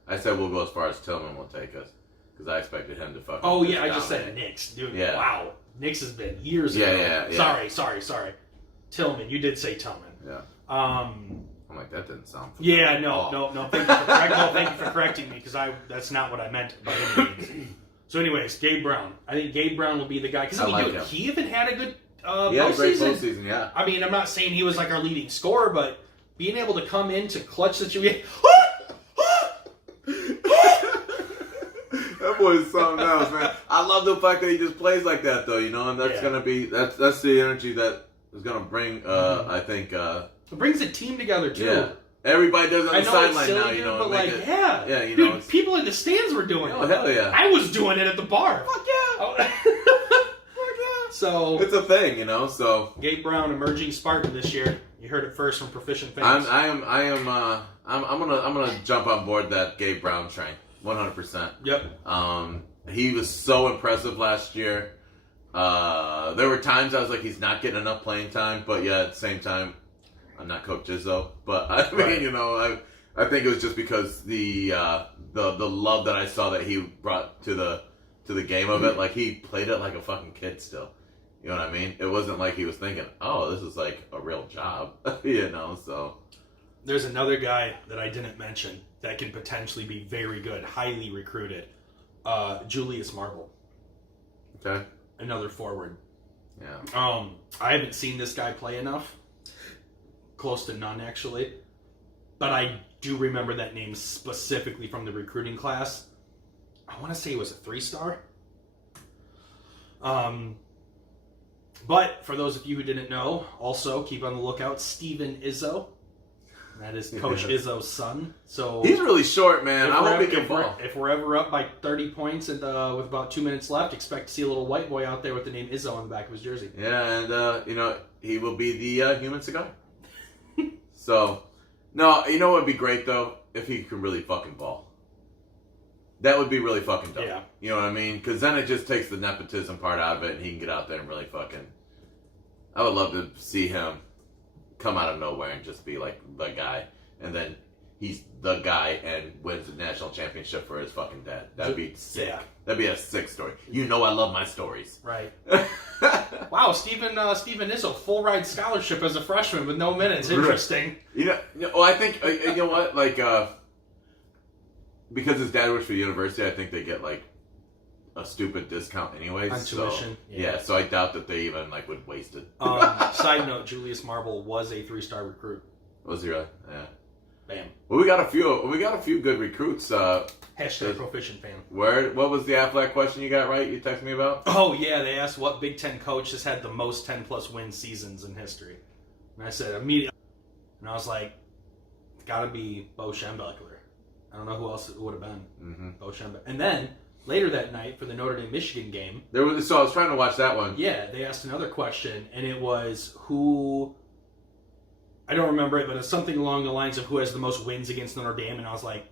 I said we'll go as far as Tillman will take us because I expected him to fucking. Oh yeah, I just said Knicks, dude. Yeah. Wow, Knicks has been years ago. Yeah. Sorry. Tillman, you did say Tillman. Yeah. I'm like, that didn't sound familiar. Yeah, no. Thank you for correcting me because that's not what I meant by any means. So, anyways, Gabe Brown. I think Gabe Brown will be the guy because he even had a good he had a great postseason. Yeah. I mean, I'm not saying he was like our leading scorer, but being able to come into clutch situations. That boy is something else, man. I love the fact that he just plays like that, though. And that's gonna be that's the energy that is gonna bring. I think it brings the team together too. Yeah. Everybody does it on the sideline now, but yeah, dude, people in the stands were doing it. Oh hell yeah! I was doing it at the bar. Fuck yeah! So it's a thing, So Gabe Brown, emerging Spartan this year. You heard it first from Proficient Fans. I'm gonna jump on board that Gabe Brown train, 100%. Yep. He was so impressive last year. There were times I was like, he's not getting enough playing time, but yeah, at the same time, I'm not Coach Izzo. But I mean, I think it was just because the love that I saw that he brought to the game of it. Like, he played it like a fucking kid still. You know what I mean? It wasn't like he was thinking, oh, this is like a real job. So. There's another guy that I didn't mention that can potentially be very good, highly recruited. Julius Marble. Okay. Another forward. Yeah. I haven't seen this guy play enough. Close to none, actually. But I do remember that name specifically from the recruiting class. I want to say he was a 3-star. But for those of you who didn't know, also keep on the lookout, Steven Izzo. That is Coach Izzo's son. So he's really short, man. I hope he can ball. If we're ever up by 30 points and with about 2 minutes left, expect to see a little white boy out there with the name Izzo on the back of his jersey. Yeah, and he will be the human cigar. So, no, what would be great though if he could really fucking ball. That would be really fucking dope. Yeah. You know what I mean? Because then it just takes the nepotism part out of it, and he can get out there and really fucking. I would love to see him come out of nowhere and just be like the guy, and then he's the guy and wins the national championship for his fucking dad. That'd be sick. Yeah. That'd be a sick story. I love my stories. Right. Wow, Steven Izzo, full ride scholarship as a freshman with no minutes. Interesting. I think you know what, like, because his dad works for the university, I think they get like a stupid discount anyways. On tuition. Yeah, so I doubt that they even like would waste it. Side note, Julius Marble was a 3-star recruit. Was he really? Yeah. Bam. Well, we got a few good recruits. Hashtag Proficient Fan. What was the Affleck question you got right? You texted me about? Oh yeah, they asked what Big Ten coach has had the most 10+ win seasons in history, and I said immediately, and I was like, gotta be Bo Schembechler. I don't know who else it would have been. Mm-hmm. Bo Schembechler. And then later that night for the Notre Dame Michigan game, so I was trying to watch that one. Yeah, they asked another question, and it was who. I don't remember it, but it's something along the lines of who has the most wins against Notre Dame, and I was like,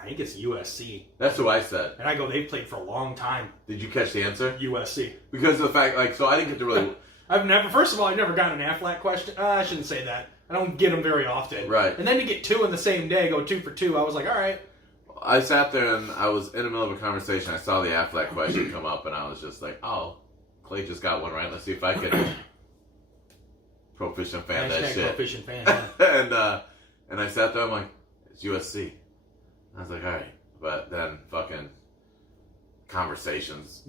I think it's USC. That's who I said. And I go, they've played for a long time. Did you catch the answer? USC. Because of the fact, like, so I didn't get to really... First of all, I've never gotten an Aflac question. I shouldn't say that. I don't get them very often. Right. And then to get 2 in the same day, go 2 for 2, I was like, all right. I sat there and I was in the middle of a conversation. I saw the Aflac question come up and I was just like, oh, Clay just got one right. Let's see if I can proficient fan that shit. Proficient fan, yeah. and I sat there, I'm like, it's USC. I was like, all right. But then fucking conversations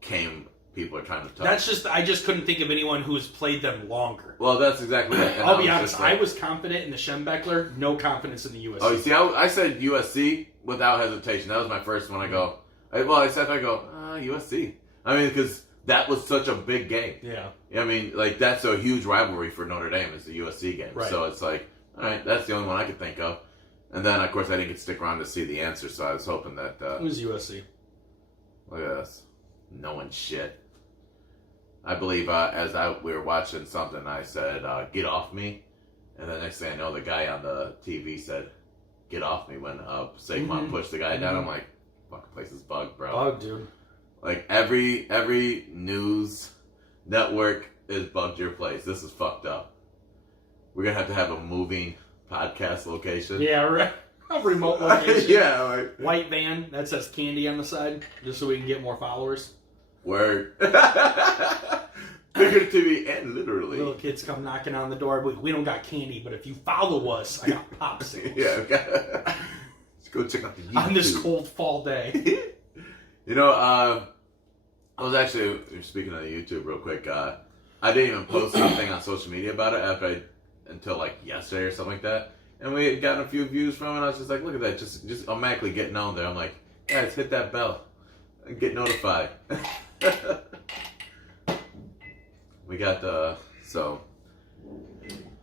came. People are trying to talk. I just couldn't think of anyone who's played them longer. Well, that's exactly it. I'll be honest, I was confident in the Schembechler, no confidence in the USC. Oh, you see, I said USC without hesitation. That was my first one. I go, USC. I mean, because that was such a big game. Yeah. I mean, like, that's a huge rivalry for Notre Dame is the USC game. Right. So it's like, all right, that's the only one I could think of. And then, of course, I didn't get to stick around to see the answer, so I was hoping that... it was USC. Look at us. Knowing shit. I believe we were watching something, I said, get off me. And the next thing I know, the guy on the TV said, get off me when Saquon pushed the guy down. I'm like, fucking place is bugged, bro. Bugged, dude. Like, every news network is bugged your place. This is fucked up. We're going to have a moving podcast location. Yeah, right. A remote location. Yeah, like... White van that says candy on the side, just so we can get more followers. Word. Figuratively and literally. Little kids come knocking on the door. We don't got candy, but if you follow us, I got popsicles. Yeah, okay. Let's go check out the YouTube. On this cold fall day. You know, I was actually, speaking of the YouTube real quick, I didn't even post anything on social media about it until like yesterday or something like that. And we had gotten a few views from it. I was just like, look at that, just automatically getting on there. I'm like, guys, hit that bell and get notified. We got so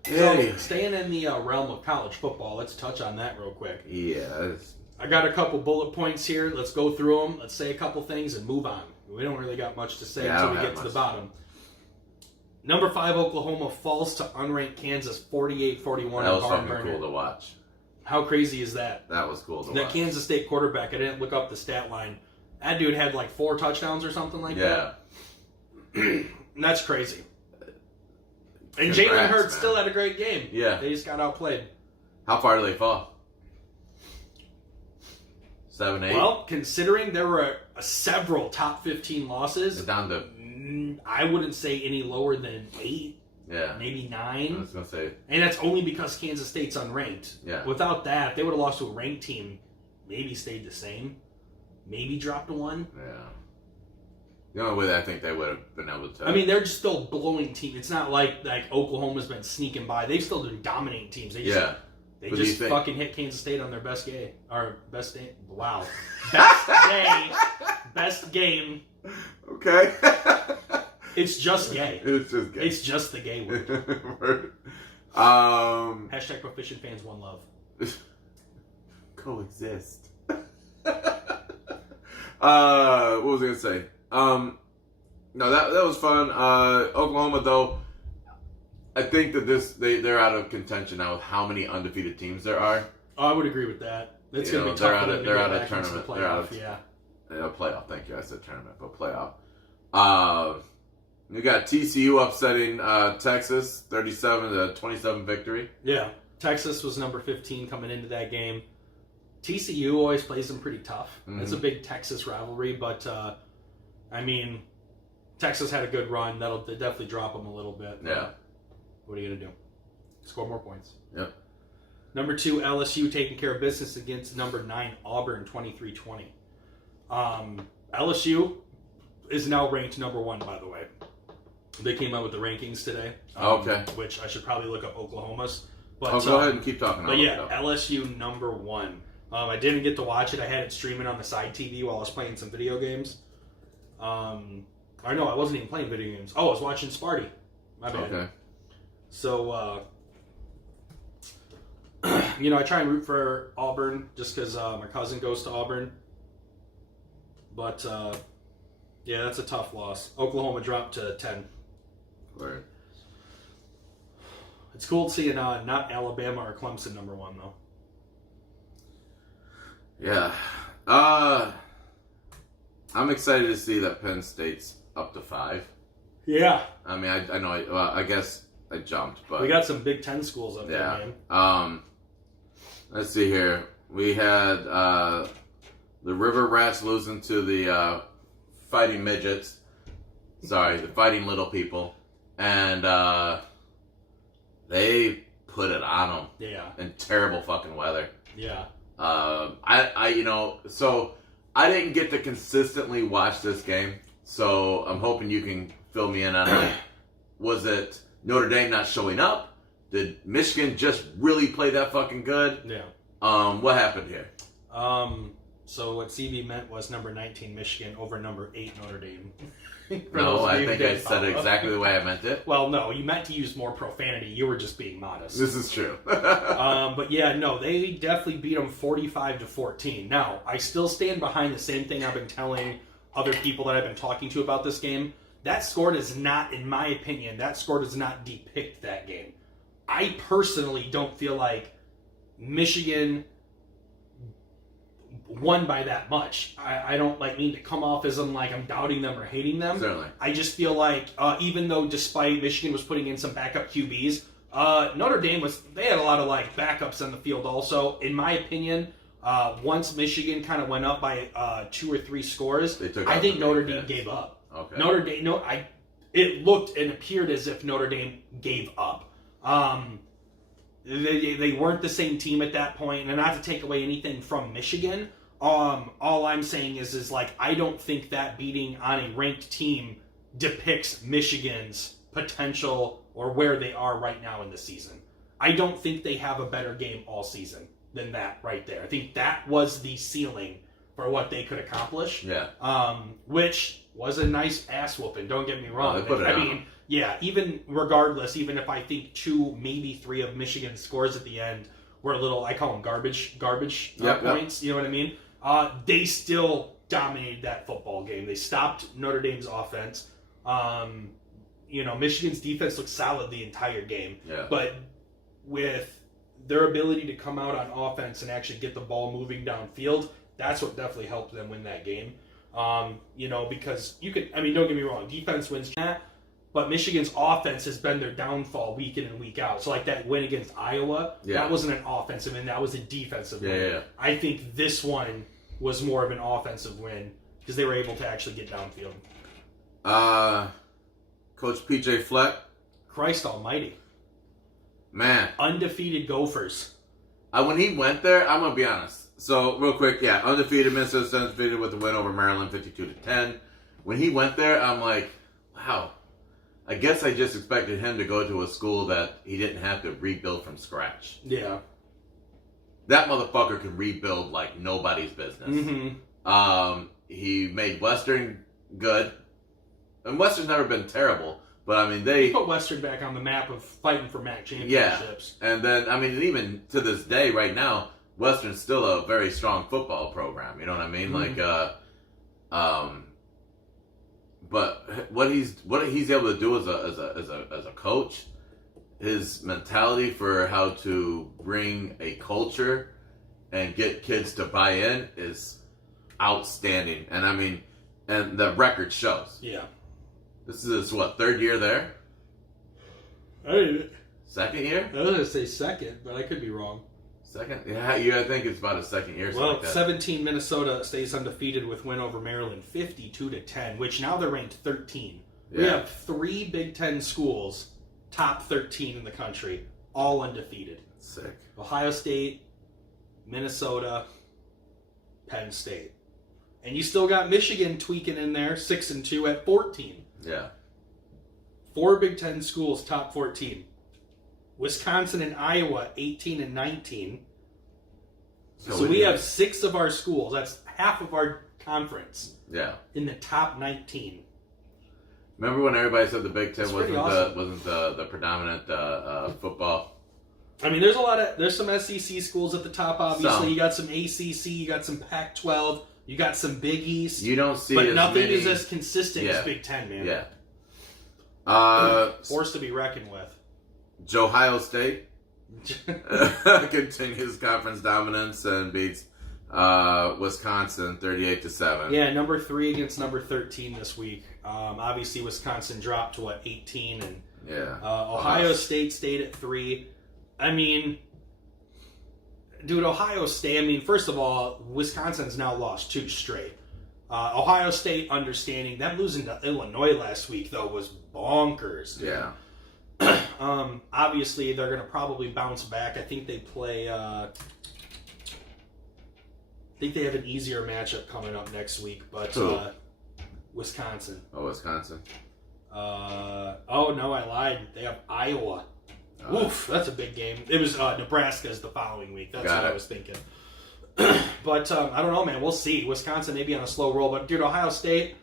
staying in the realm of college football, let's touch on that real quick. Yeah. I got a couple bullet points here. Let's go through them. Let's say a couple things and move on. We don't really got much to say until we get to the bottom. Number 5, Oklahoma falls to unranked Kansas 48-41. That was fucking cool to watch. How crazy is that? That was cool to watch. That Kansas State quarterback, I didn't look up the stat line. That dude had like 4 touchdowns or something like that. Yeah. That's crazy. And Jalen Hurts still had a great game. Yeah. They just got outplayed. How far do they fall? 7, 8? Well, considering there were several top 15 losses, it's down to... I wouldn't say any lower than 8. Yeah. Maybe 9. I was going to say... And that's only because Kansas State's unranked. Yeah. Without that, if they would have lost to a ranked team, maybe stayed the same. Maybe dropped 1. Yeah. The only way that I think they would have been able to... I mean, they're just still blowing teams. It's not like Oklahoma's been sneaking by. They've still been dominating teams. They just fucking hit Kansas State on their best game. Or best day. Wow. Best day. Best game. Okay. It's just gay. It's just gay. It's just the gay word. Hashtag proficient fans, one love. Coexist. What was I going to say? No, that was fun. Oklahoma, though, I think that they're out of contention now with how many undefeated teams there are. Oh, I would agree with that. It's going to be tough for them to get back into the playoff. Playoff, thank you. I said tournament, but playoff. You got TCU upsetting Texas, 37-27 victory. Yeah, Texas was number 15 coming into that game. TCU always plays them pretty tough. Mm-hmm. It's a big Texas rivalry, but I mean, Texas had a good run. That'll definitely drop them a little bit. Yeah. What are you going to do? Score more points. Yep. Number 2, LSU taking care of business against number 9, Auburn, 23-20. LSU is now ranked number 1, by the way. They came out with the rankings today. Okay. Which I should probably look up Oklahoma's. But, go ahead and keep talking. But yeah, LSU number 1. I didn't get to watch it. I had it streaming on the side TV while I was playing some video games. I wasn't even playing video games. Oh, I was watching Sparty. My bad. Okay. So, I try and root for Auburn just because my cousin goes to Auburn. But, yeah, that's a tough loss. Oklahoma dropped to 10. Right. It's cool seeing not Alabama or Clemson number 1, though. Yeah. I'm excited to see that Penn State's up to 5. Yeah. I mean, I know. I guess I jumped, but We got some Big Ten schools up there, man. Let's see here. We had the River Rats losing to the Fighting Midgets. Sorry, the Fighting Little People, and they put it on them. Yeah. In terrible fucking weather. Yeah. So I didn't get to consistently watch this game, so I'm hoping you can fill me in on it. Was it Notre Dame not showing up? Did Michigan just really play that fucking good? Yeah. What happened here? So what CB meant was number 19 Michigan over number 8 Notre Dame. No, I think I said it exactly the way I meant it. Well, no, you meant to use more profanity. You were just being modest. This is true. But yeah, no, they definitely beat them 45-14. Now, I still stand behind the same thing I've been telling other people that I've been talking to about this game. That score does not, in my opinion, does not depict that game. I personally don't feel like Michigan won by that much. I don't mean to come off as I'm doubting them or hating them. Certainly. I just feel like even though despite Michigan was putting in some backup QBs, Notre Dame they had a lot of backups on the field also. In my opinion, once Michigan kind of went up by 2 or 3 scores, I think Notre Dame gave up. Okay. Notre Dame, it looked and appeared as if Notre Dame gave up. They weren't the same team at that point, and not to take away anything from Michigan. All I'm saying is I don't think that beating on a ranked team depicts Michigan's potential or where they are right now in the season. I don't think they have a better game all season than that right there. I think that was the ceiling for what they could accomplish. Yeah. Which was a nice ass whooping. Don't get me wrong. I mean, yeah, even regardless, even if I think 2, maybe 3 of Michigan's scores at the end were a little, I call them garbage points. Yep. You know what I mean? They still dominated that football game. They stopped Notre Dame's offense. Michigan's defense looked solid the entire game. Yeah. But with their ability to come out on offense and actually get the ball moving downfield, that's what definitely helped them win that game. Because don't get me wrong, defense wins that, but Michigan's offense has been their downfall week in and week out. So that win against Iowa, that wasn't an offensive win, that was a defensive win. Yeah. I think this one was more of an offensive win because they were able to actually get downfield. Coach PJ Fleck. Christ almighty. Man. Undefeated Gophers. When he went there, I'm going to be honest. So, real quick, undefeated Minnesota undefeated with the win over Maryland, 52-10. When he went there, I'm like, wow. I guess I just expected him to go to a school that he didn't have to rebuild from scratch. Yeah. That motherfucker can rebuild like nobody's business. Mm-hmm. He made Western good. And Western's never been terrible. But, they put Western back on the map of fighting for MAC championships. Yeah. And then, even to this day, right now, Western's still a very strong football program. You know what I mean? Mm-hmm. But what he's able to do as a coach, his mentality for how to bring a culture and get kids to buy in is outstanding. And and the record shows. Yeah. This is his, 3rd year there? Second year? I was going to say second, but I could be wrong. Second? Yeah, I think it's about a second year. Well, 17 Minnesota stays undefeated with win over Maryland, 52-10, which now they're ranked 13. Yeah. We have 3 Big Ten schools, top 13 in the country, all undefeated. Sick. Ohio State, Minnesota, Penn State. And you still got Michigan tweaking in there, 6-2 at 14. Yeah. 4 Big Ten schools, top 14. Wisconsin and Iowa, 18-19. So we have 6 of our schools. That's half of our conference. Yeah. In the top 19. Remember when everybody said the Big Ten wasn't awesome. the predominant football? There's some SEC schools at the top, obviously. You got some ACC, you got some Pac-12, you got some Big East. You don't see but as nothing many... is as consistent as Big Ten, man. Yeah. Force to be reckoned with. Ohio State continues conference dominance and beats Wisconsin 38-7. Yeah, number 3 against number 13 this week. Obviously, Wisconsin dropped to 18, and Yeah. Ohio State stayed at 3. I mean, dude, Ohio State. I mean, first of all, Wisconsin's now lost 2 straight. Ohio State, understanding them losing to Illinois last week though was bonkers. Yeah. Obviously, they're going to probably bounce back. I think they play. I think they have an easier matchup coming up next week, but Wisconsin. Oh, Wisconsin. Oh no, I lied. They have Iowa. Oof, that's a big game. It was Nebraska's the following week. That's what I was thinking. But I don't know, man. We'll see. Wisconsin may be on a slow roll, but dude, Ohio State.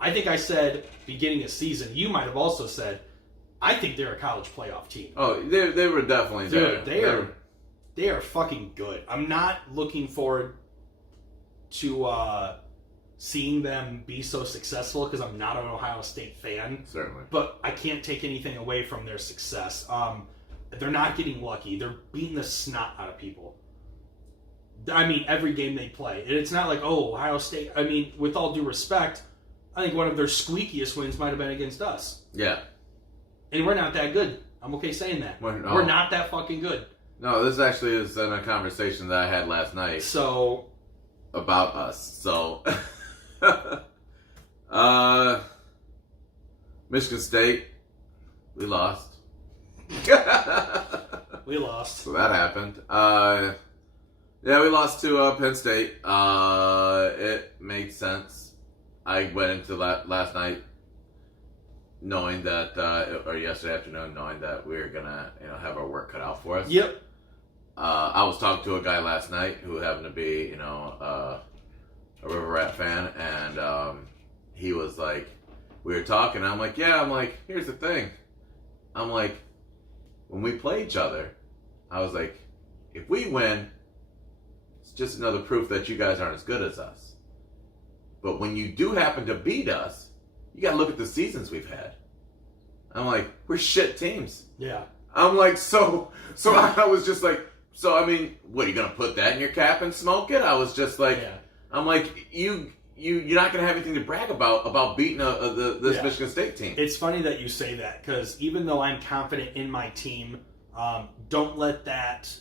I think I said beginning of season. You might have also said, I think they're a college playoff team. Oh, they were definitely there. Dude, they are fucking good. I'm not looking forward to seeing them be so successful because I'm not an Ohio State fan. Certainly. But I can't take anything away from their success. They're not getting lucky. They're beating the snot out of people. I mean, every game they play. And it's not like, oh, Ohio State. I mean, with all due respect, I think one of their squeakiest wins might have been against us. Yeah. And we're not that good. I'm okay saying that. We're not that fucking good. No, this actually is in a conversation that I had last night. So. About us. So. Michigan State, we lost. We lost. So that happened. Yeah, we lost to Penn State. It made sense. I went into last night knowing that, or yesterday afternoon, knowing that we were gonna, have our work cut out for us. Yep. I was talking to a guy last night who happened to be, a River Rat fan, and he was like, we were talking, and I'm like, here's the thing. I'm like, when we play each other, I was like, if we win, it's just another proof that you guys aren't as good as us. But when you do happen to beat us, you gotta look at the seasons we've had. I'm like, we're shit teams. Yeah. I'm like, so I was just like, so I mean, what, are you gonna put that in your cap and smoke it? I was just like, yeah. I'm like, you're not gonna have anything to brag about beating this Michigan State team. It's funny that you say that, because even though I'm confident in my team, don't let that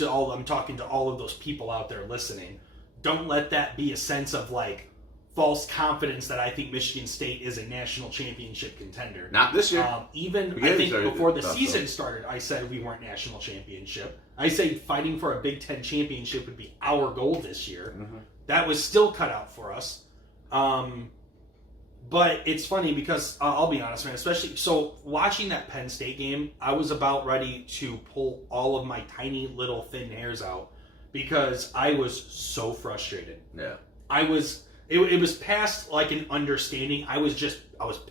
I'm talking to all of those people out there listening. Don't let that be a sense of like false confidence that I think Michigan State is a national championship contender. Not this year. I think before the season started, I said we weren't national championship. I said fighting for a Big Ten championship would be our goal this year. Mm-hmm. That was still cut out for us. But it's funny because I'll be honest, man, especially so watching that Penn State game, I was about ready to pull all of my tiny little thin hairs out because I was so frustrated. Yeah. It was past like an understanding. I was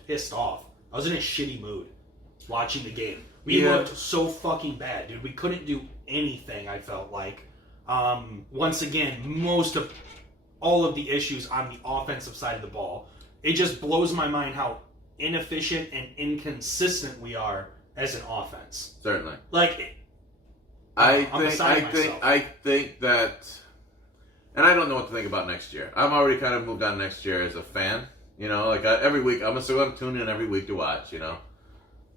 pissed off. I was in a shitty mood watching the game. We looked so fucking bad, dude. We couldn't do anything, I felt like. Once again, most of all of the issues on the offensive side of the ball. It just blows my mind how inefficient and inconsistent we are as an offense. Certainly. Like, I think that, and I don't know what to think about next year. I'm already kind of moved on next year as a fan. Every week, I'm tuning in every week to watch,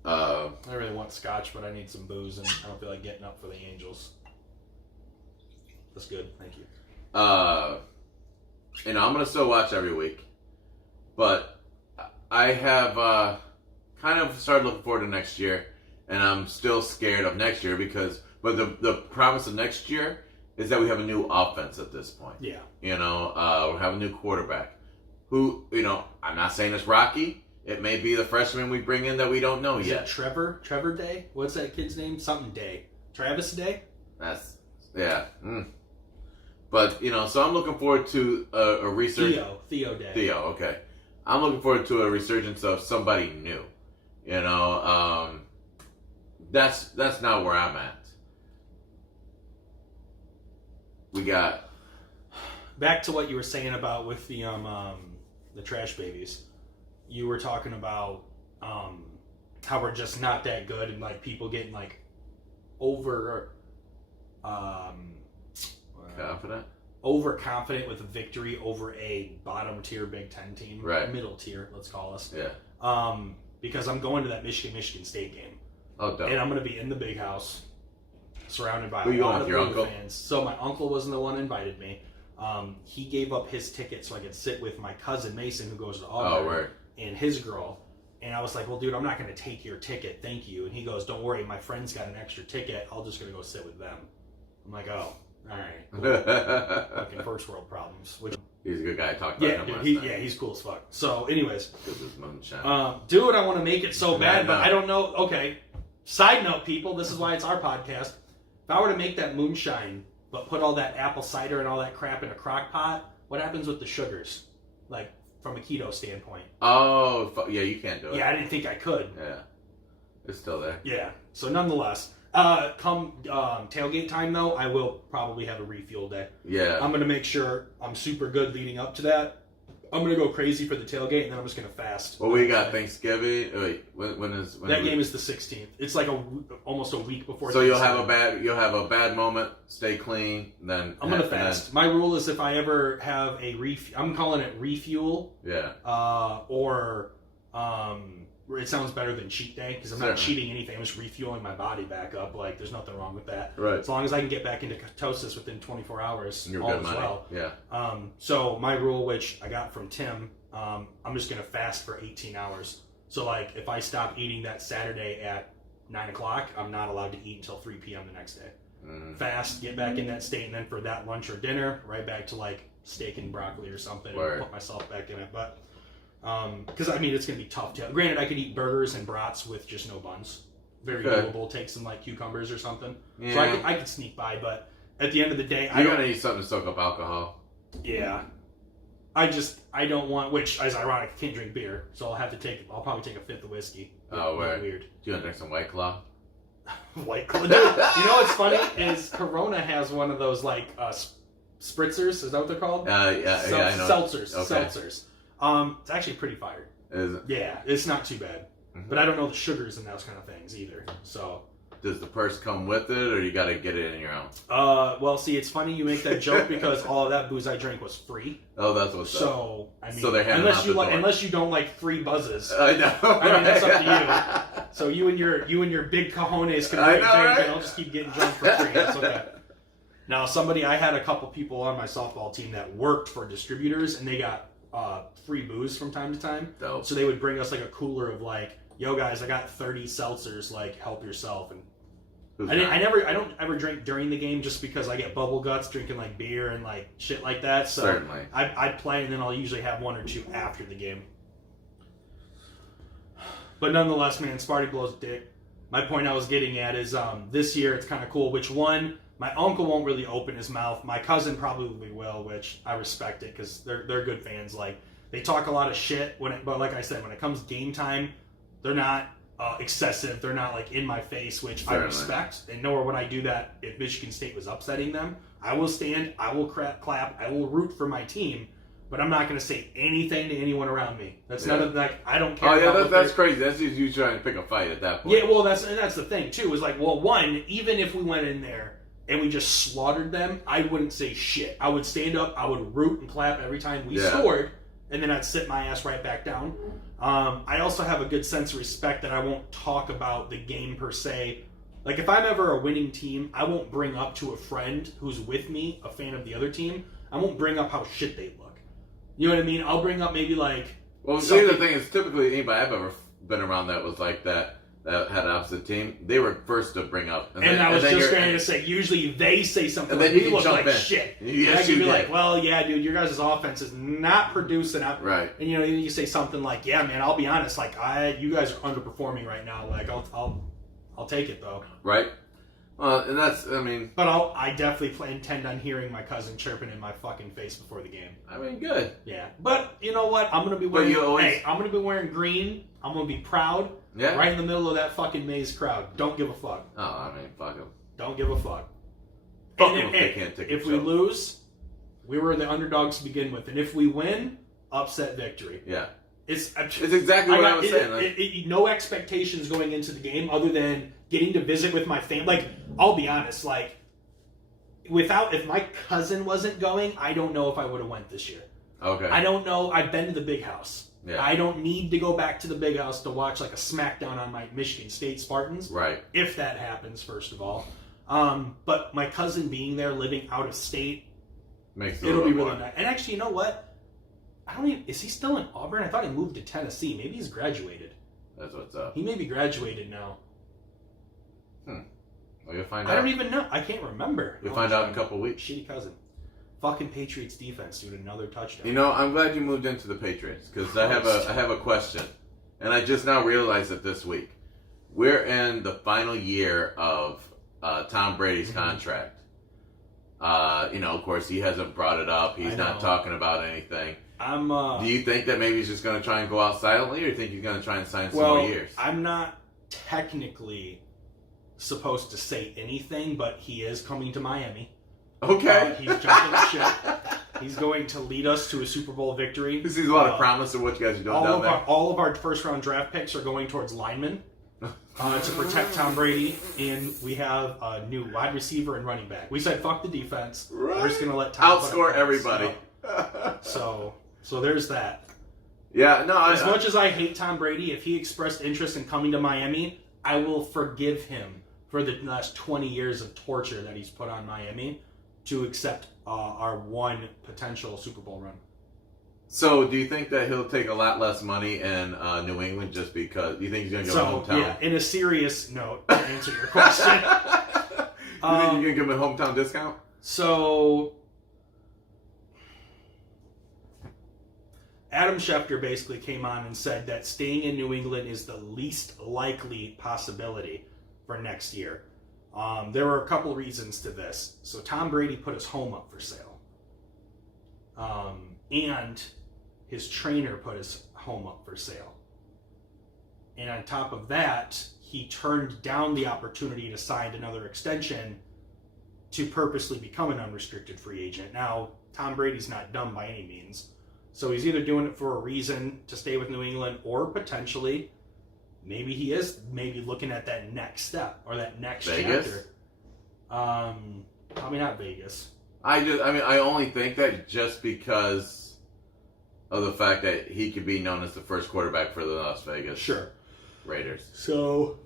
I really want scotch, but I need some booze, and I don't feel like getting up for the Angels. That's good. Thank you. I'm going to still watch every week. But I have kind of started looking forward to next year, and I'm still scared of next year but the promise of next year is that we have a new offense at this point. Yeah. We have a new quarterback who, I'm not saying it's Rocky. It may be the freshman we bring in that we don't know yet. Is it Trevor? Trevor Day? What's that kid's name? Something Day. Travis Day? Yeah. But, so I'm looking forward to a research. Theo Day. Theo, okay. I'm looking forward to a resurgence of somebody new. That's not where I'm at. We got back to what you were saying about with the trash babies. You were talking about how we're just not that good, and like people getting like over Confident? overconfident with a victory over a bottom tier Big Ten team, right? Middle tier, let's call us. Yeah. Because I'm going to that Michigan State game. Oh, dope. And I'm going to be in the big house, surrounded by Who a you lot going of with, your Blue uncle? fans. So my uncle wasn't the one who invited me. He gave up his ticket so I could sit with my cousin Mason, who goes to Auburn, right. and his girl. And I was like, well, dude, I'm not going to take your ticket. Thank you. And he goes, don't worry. My friend's got an extra ticket. I'm just going to go sit with them. I'm like, oh, all right. Cool. Fucking first world problems. Which, he's a good guy. I talked about him last time. he's cool as fuck. So, anyways. Moonshine. Dude, I want to make it so bad, but no. I don't know. Okay. Side note, people, this is why it's our podcast. If I were to make that moonshine, but put all that apple cider and all that crap in a crock pot, what happens with the sugars? Like, from a keto standpoint. Oh, yeah, you can't do it. Yeah, I didn't think I could. Yeah. It's still there. Yeah. So, nonetheless, come tailgate time, though, I will probably have a refuel day. Yeah. I'm going to make sure I'm super good leading up to that. I'm going to go crazy for the tailgate, and then I'm just going to fast. Well, we got Thanksgiving. Wait, when that game is the 16th. It's like almost a week before. So you'll have a bad moment. Stay clean. Then I'm going to fast. My rule is if I ever have a I'm calling it refuel. Yeah. Or it sounds better than cheat day because I'm not cheating anything. I'm just refueling my body back up. Like there's nothing wrong with that. Right. As long as I can get back into ketosis within 24 hours, You're all good is money. well. Yeah. So my rule, which I got from Tim, I'm just gonna fast for 18 hours. So like if I stop eating that Saturday at 9 o'clock, I'm not allowed to eat until 3 p.m. the next day. Fast, get back in that state, and then for that lunch or dinner, right back to like steak and broccoli or something, and put myself back in it. But because I mean it's gonna be tough. Granted, I could eat burgers and brats with just no buns. Very doable. Take some like cucumbers or something. Yeah. So I could sneak by, but at the end of the day, you're gonna need something to soak up alcohol. Yeah. I don't want, which is ironic. I can't drink beer, so I'll probably take a fifth of whiskey. Oh, weird. Weird. Do you want to drink some White Claw? White Claw. Dude, you know what's funny is Corona has one of those like spritzers. Is that what they're called? Yeah, I know. Seltzers. Okay. Seltzers. It's actually pretty fire. Is it? Yeah, it's not too bad. Mm-hmm. But I don't know the sugars and those kind of things either. So. Does the purse come with it, or you got to get it in your own? Well, see, it's funny you make that joke because all of that booze I drank was free. Oh, that's what's up. So I mean, so they're unless you don't like free buzzes. I know. I mean, that's up to you. So you and your big cojones can drink, right? And I'll just keep getting drunk for free. That's okay. Now, I had a couple people on my softball team that worked for distributors, and they got free booze from time to time. Dope. So they would bring us like a cooler of like, yo guys, I got 30 seltzers, like help yourself. And I don't ever drink during the game just because I get bubble guts drinking like beer and like shit like that. So certainly I play and then I'll usually have one or two after the game. But nonetheless, man, Sparty blows dick. My point I was getting at is this year it's kind of cool. Which one? My uncle won't really open his mouth. My cousin probably will, which I respect it because they're good fans. Like they talk a lot of shit but like I said, when it comes game time, they're not excessive. They're not like in my face, which certainly I respect. And nor would I do that if Michigan State was upsetting them. I will stand. I will clap. I will root for my team. But I'm not going to say anything to anyone around me. That's none of like I don't care. Oh yeah, that's crazy. That's just you trying to pick a fight at that point. Yeah, well that's the thing too. Is like, well, one, even if we went in there and we just slaughtered them, I wouldn't say shit. I would stand up. I would root and clap every time we scored, and then I'd sit my ass right back down. I also have a good sense of respect that I won't talk about the game per se. Like if I'm ever a winning team, I won't bring up to a friend who's with me, a fan of the other team. I won't bring up how shit they look. You know what I mean? I'll bring up maybe like. Well, see, the thing is, typically anybody I've ever been around that was like that had an opposite team, they were first to bring up. And I was just going to say, usually they say something and like, then we look like shit. Yes, and I can be like, well, yeah, dude, your guys' offense is not producing. Right. And you say something like, yeah, man, I'll be honest, like you guys are underperforming right now. Like I'll take it though. Right. And that's, I mean... But I definitely intend on hearing my cousin chirping in my fucking face before the game. I mean, good. Yeah. But, you know what? I'm going to be wearing... I'm going to be wearing green. I'm going to be proud. Yeah. Right in the middle of that fucking maze crowd. Don't give a fuck. Oh, I mean, fuck them. Don't give a fuck. Fuck them if they can't take if we lose, we were the underdogs to begin with. And if we win, upset victory. Yeah. It's exactly what I was saying. No expectations going into the game other than getting to visit with my family. Like, I'll be honest, like, if my cousin wasn't going, I don't know if I would have went this year. Okay. I don't know. I've been to the big house. Yeah. I don't need to go back to the big house to watch like a smackdown on my Michigan State Spartans. Right. If that happens, first of all. But my cousin being there, living out of state, it'll be really nice. And actually, you know what? Is he still in Auburn? I thought he moved to Tennessee. Maybe he's graduated. That's what's up. He may be graduated now. Well, you'll find out. I don't even know. I can't remember. You'll find out in a couple weeks. Shitty cousin. Fucking Patriots defense doing another touchdown. You know, I'm glad you moved into the Patriots because I have a question, and I just now realized it this week. We're in the final year of Tom Brady's contract. Of course, he hasn't brought it up. He's not talking about anything. Do you think that maybe he's just going to try and go out silently, or do you think he's going to try and sign some more years? I'm not technically supposed to say anything, but he is coming to Miami. Okay. He's jumping the ship. He's going to lead us to a Super Bowl victory. This is a lot of promise of what you guys are doing down there. All of our first-round draft picks are going towards linemen to protect Tom Brady, and we have a new wide receiver and running back. We said fuck the defense. Right. We're just going to let Tom outscore everybody. So there's that. Yeah, no. As much as I hate Tom Brady, if he expressed interest in coming to Miami, I will forgive him for the last 20 years of torture that he's put on Miami to accept our one potential Super Bowl run. So, do you think that he'll take a lot less money in New England just because? Do you think he's going to go hometown? Yeah, in a serious note, to answer your question. You think you're going to give him a hometown discount? So, Adam Schefter basically came on and said that staying in New England is the least likely possibility for next year. There were a couple reasons to this. So Tom Brady put his home up for sale. And his trainer put his home up for sale. And on top of that, he turned down the opportunity to sign another extension to purposely become an unrestricted free agent. Now, Tom Brady's not dumb by any means. So he's either doing it for a reason to stay with New England, or potentially maybe he is looking at that next step or that next chapter. Probably not Vegas. I only think that just because of the fact that he could be known as the first quarterback for the Las Vegas Raiders. So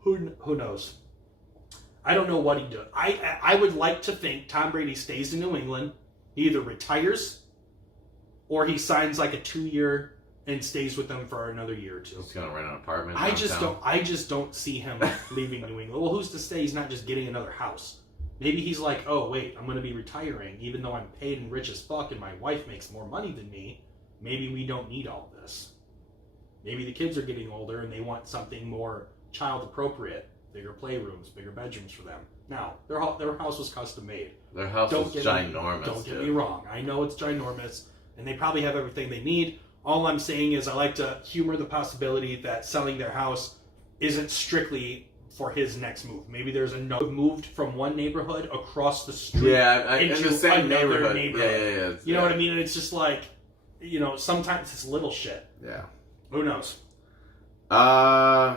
who knows? I don't know what he does. I would like to think Tom Brady stays in New England. He either retires or he signs like a 2-year and stays with them for another year or two. He's going to rent an apartment. I just don't see him leaving New England. Well, who's to say he's not just getting another house? Maybe he's like, oh wait, I'm going to be retiring, even though I'm paid and rich as fuck, and my wife makes more money than me. Maybe we don't need all this. Maybe the kids are getting older and they want something more child appropriate, bigger playrooms, bigger bedrooms for them. Now, their house was custom made. Their house is ginormous. Don't get me wrong. I know it's ginormous, and they probably have everything they need. All I'm saying is I like to humor the possibility that selling their house isn't strictly for his next move. Maybe there's moved from one neighborhood across the street into in the same another neighborhood. Yeah. You know what I mean? And it's just like, sometimes it's little shit. Yeah. Who knows? No,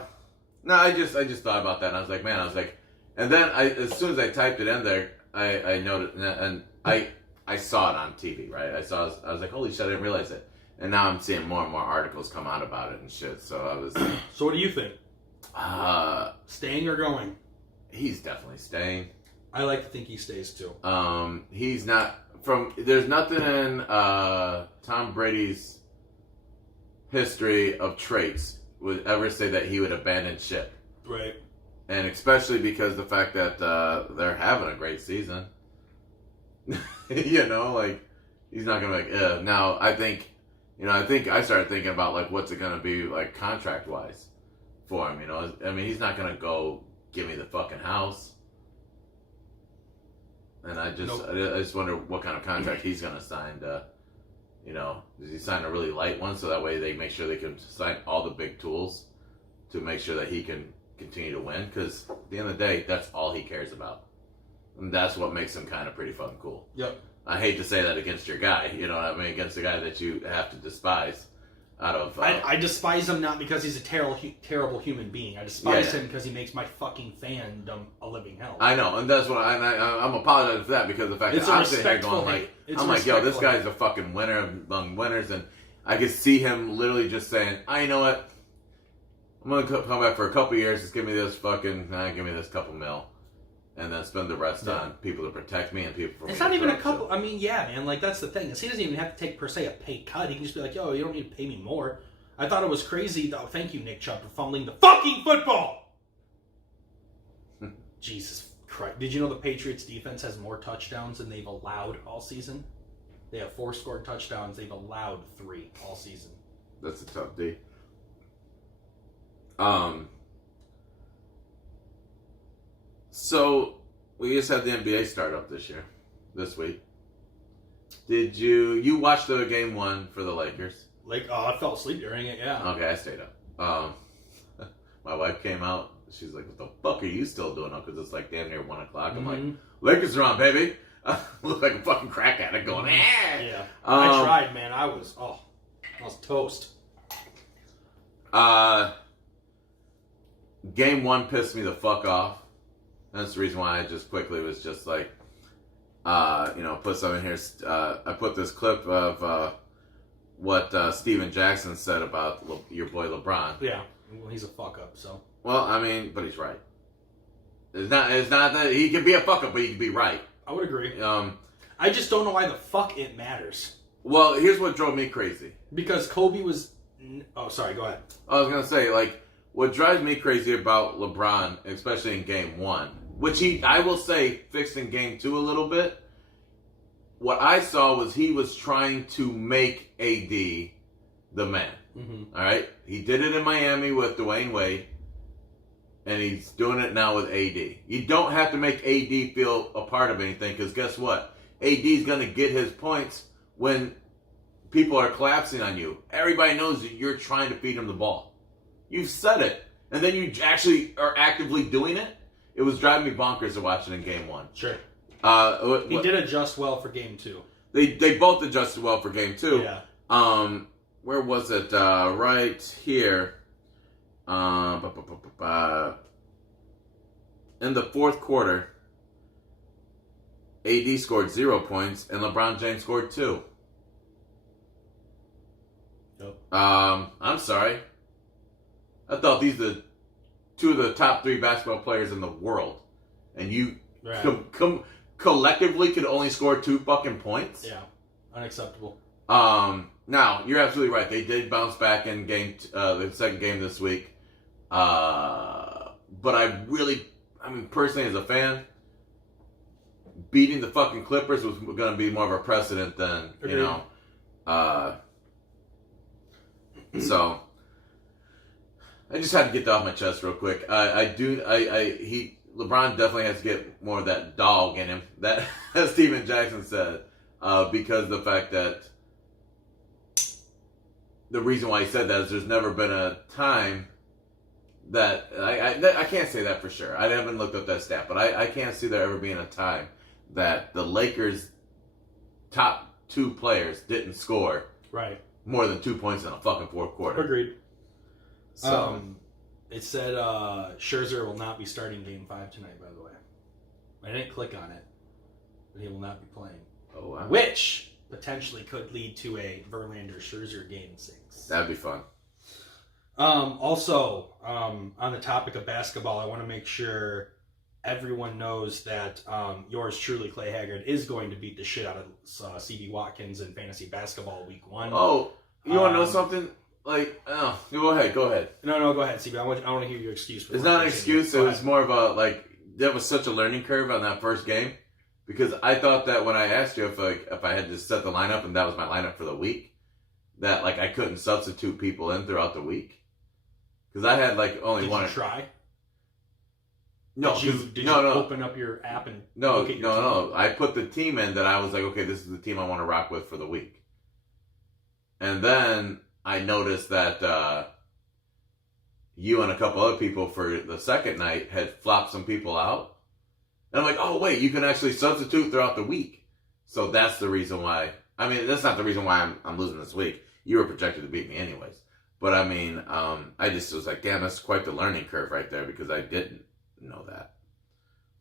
I just thought about that, and I was like, and then as soon as I typed it in there, I noted, and I saw it on TV, right? I was like, holy shit, I didn't realize it. And now I'm seeing more and more articles come out about it and shit. So I was. So what do you think? Staying or going? He's definitely staying. I like to think he stays too. He's not there's nothing in Tom Brady's history of traits would ever say that he would abandon ship. Right. And especially because the fact that they're having a great season. He's not gonna be like, now I think I started thinking about like what's it gonna be like contract wise for him. He's not gonna go give me the fucking house. And I just wonder what kind of contract he's gonna sign to, does he sign a really light one so that way they make sure they can sign all the big tools to make sure that he can continue to win? Because at the end of the day, that's all he cares about. And that's what makes him kind of pretty fucking cool. Yep. I hate to say that against your guy, against the guy that you have to despise. out of. I despise him not because he's a terrible human being. I despise him because he makes my fucking fandom a living hell. I know, and that's what I'm apologizing for that because of the fact It's that I'm sitting here going like, I'm like, yo, this guy's a fucking winner among winners, and I could see him literally just saying, you know what, I'm gonna come back for a couple years, just give me this couple mil. And then spend the rest on people to protect me and people for me. It's not even a couple. I mean, yeah, man. Like, that's the thing. Is he doesn't even have to take, per se, a pay cut. He can just be like, yo, you don't need to pay me more. I thought it was crazy, though. Thank you, Nick Chubb, for fumbling the fucking football. Jesus Christ. Did you know the Patriots defense has more touchdowns than they've allowed all season? They have 4 scored touchdowns. They've allowed 3 all season. That's a tough D. So, we just had the NBA start up this week. Did you watched the game 1 for the Lakers? I fell asleep during it, yeah. Okay, I stayed up. My wife came out. She's like, what the fuck are you still doing up? Because it's like damn near 1 o'clock. I'm like, Lakers are on, baby. I look like a fucking crack addict going, Yeah. I tried, man. I was toast. Game 1 pissed me the fuck off. That's the reason why I just quickly was just like, put some in here. I put this clip of what Steven Jackson said about your boy LeBron. Yeah, well, he's a fuck up, so. Well, I mean, but he's right. It's not that he can be a fuck up, but he can be right. I would agree. I just don't know why the fuck it matters. Well, here's what drove me crazy. Because Kobe was. Oh, sorry. Go ahead. I was gonna say, like, what drives me crazy about LeBron, especially in Game 1, which I will say, fixed in Game 2 a little bit. What I saw was he was trying to make AD the man. Mm-hmm. All right? He did it in Miami with Dwayne Wade, and he's doing it now with AD. You don't have to make AD feel a part of anything, because guess what? AD's going to get his points when people are collapsing on you. Everybody knows that you're trying to feed him the ball. You've said it. And then you actually are actively doing it. It was driving me bonkers to watch it in Game 1. Sure. He did adjust well for Game 2. They both adjusted well for Game 2. Yeah. Where was it? Right here. In the fourth quarter, AD scored 0 points and LeBron James scored 2. Yep. I'm sorry. I thought these are 2 of the top 3 basketball players in the world, and you collectively could only score 2 fucking points. Yeah, unacceptable. Now you're absolutely right. They did bounce back in the second game this week. But personally, as a fan, beating the fucking Clippers was going to be more of a precedent than So I just had to get that off my chest real quick. LeBron definitely has to get more of that dog in him, that as Steven Jackson said, because the fact that the reason why he said that is there's never been a time that I can't say that for sure. I haven't looked up that stat, but I can't see there ever being a time that the Lakers' top 2 players didn't score more than 2 points in a fucking fourth quarter. Agreed. So it said Scherzer will not be starting Game 5 tonight, by the way. I didn't click on it, but he will not be playing. Oh, wow. Which potentially could lead to a Verlander-Scherzer Game 6. That'd be fun. Also, on the topic of basketball, I want to make sure everyone knows that yours truly, Clay Haggard, is going to beat the shit out of CB Watkins in fantasy basketball week 1. Oh, you want to know something? Go ahead. No, go ahead, CB. I want to hear your excuse. It's not an excuse. It was more of a, that was such a learning curve on that first game. Because I thought that when I asked you if I had to set the lineup and that was my lineup for the week, that, I couldn't substitute people in throughout the week. Because I had, only one. Did you try? No. Did you open up your app and look at your team? No. I put the team in that I was like, okay, this is the team I want to rock with for the week. And then I noticed that you and a couple other people for the second night had flopped some people out. And I'm like, oh, wait, you can actually substitute throughout the week. So that's the reason why. I mean, that's not the reason why I'm losing this week. you were projected to beat me anyways. But I mean, I just was like, damn, that's quite the learning curve right there because I didn't know that.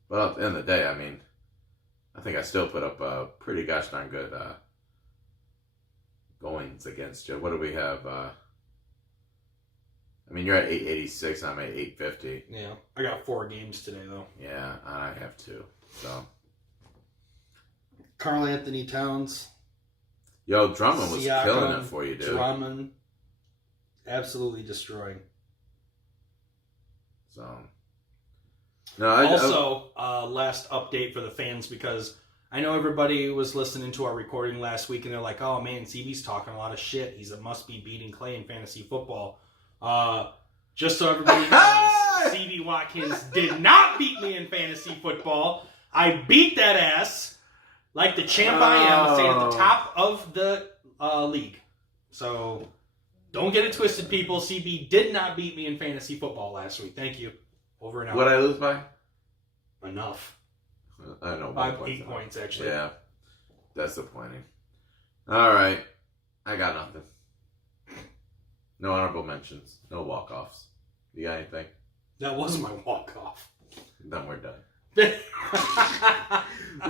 But at the end of the day, I mean, I think I still put up a pretty gosh darn good goings against you. What do we have? I mean, you're at 886, I'm at 850. Yeah, I got 4 games today though. Yeah, I have 2. So, Karl Anthony Towns. yo, Drummond was Siakam, killing it for you, dude. Drummond, absolutely destroying. So, no. Last update for the fans because I know everybody was listening to our recording last week and they're like, "Oh man, CB's talking a lot of shit. He must be beating Clay in fantasy football." Just so everybody knows, CB Watkins did not beat me in fantasy football. I beat that ass like the champ I am, staying at the top of the league. So don't get it twisted, people. CB did not beat me in fantasy football last week. Thank you. Over and out. What did I lose by? Enough. I don't know. 8 points, actually. Yeah. Disappointing. All right. I got nothing. No honorable mentions. No walk-offs. You got anything? That was my walk-off. Then we're done. We're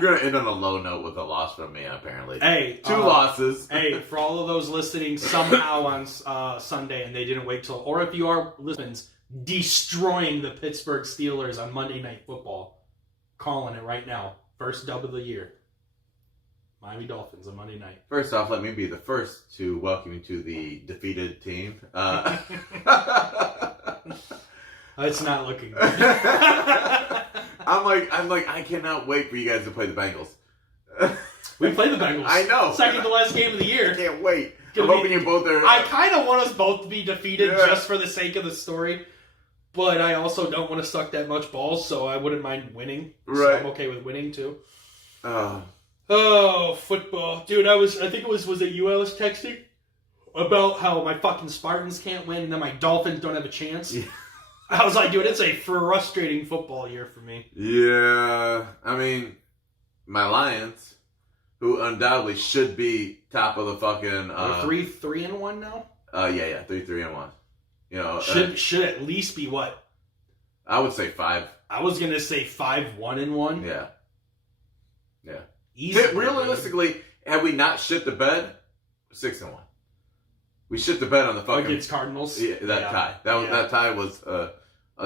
going to end on a low note with a loss from me, apparently. Hey. 2 losses. Hey, for all of those listening somehow on Sunday and they didn't wait till... Or if you are listening, destroying the Pittsburgh Steelers on Monday Night Football. Calling it right now. First dub of the year. Miami Dolphins on Monday night. First off, let me be the first to welcome you to the defeated team. It's not looking good. I'm like, I cannot wait for you guys to play the Bengals. We play the Bengals. I know. Second to last game of the year. I can't wait. I'm hoping you both are... I kind of want us both to be defeated just for the sake of the story. But I also don't want to suck that much balls, so I wouldn't mind winning. Right. So I'm okay with winning, too. Oh, football. Dude, I think it was it you I was texting? About how my fucking Spartans can't win and then my Dolphins don't have a chance. Yeah. I was like, dude, it's a frustrating football year for me. Yeah. I mean, my Lions, who undoubtedly should be top of the fucking... We're 3-1 now? Yeah, 3-1. You know, should at least be what? I would say 5. I was gonna say 5-1-1. Yeah. Easy. Realistically, had we not shit the bed, 6-1. We shit the bed on the fucking against Cardinals. Yeah, tie. That tie was us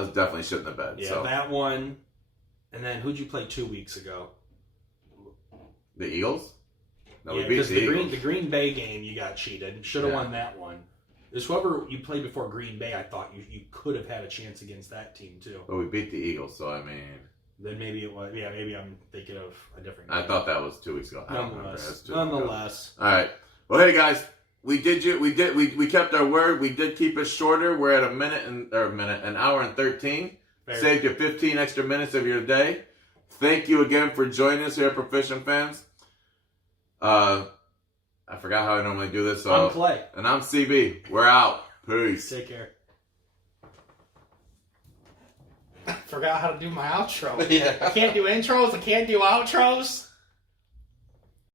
definitely shitting the bed. Yeah, so. that one. And then who'd you play 2 weeks ago? The Eagles. No, yeah, because the Green Bay game you got cheated. Should have won that one. There's whoever you played before Green Bay, I thought you could have had a chance against that team too. But we beat the Eagles, so I mean. Then maybe it was. Yeah, maybe I'm thinking of a different game. I thought that was 2 weeks ago. Nonetheless. All right. Well, hey guys, we kept our word. We did keep it shorter. We're at an hour and 13. Fair. Saved you 15 extra minutes of your day. Thank you again for joining us here at Proficient Fans. I forgot how I normally do this. So, I'm Clay. And I'm CB. We're out. Peace. Take care. Forgot how to do my outro. Yeah. I can't do intros. I can't do outros.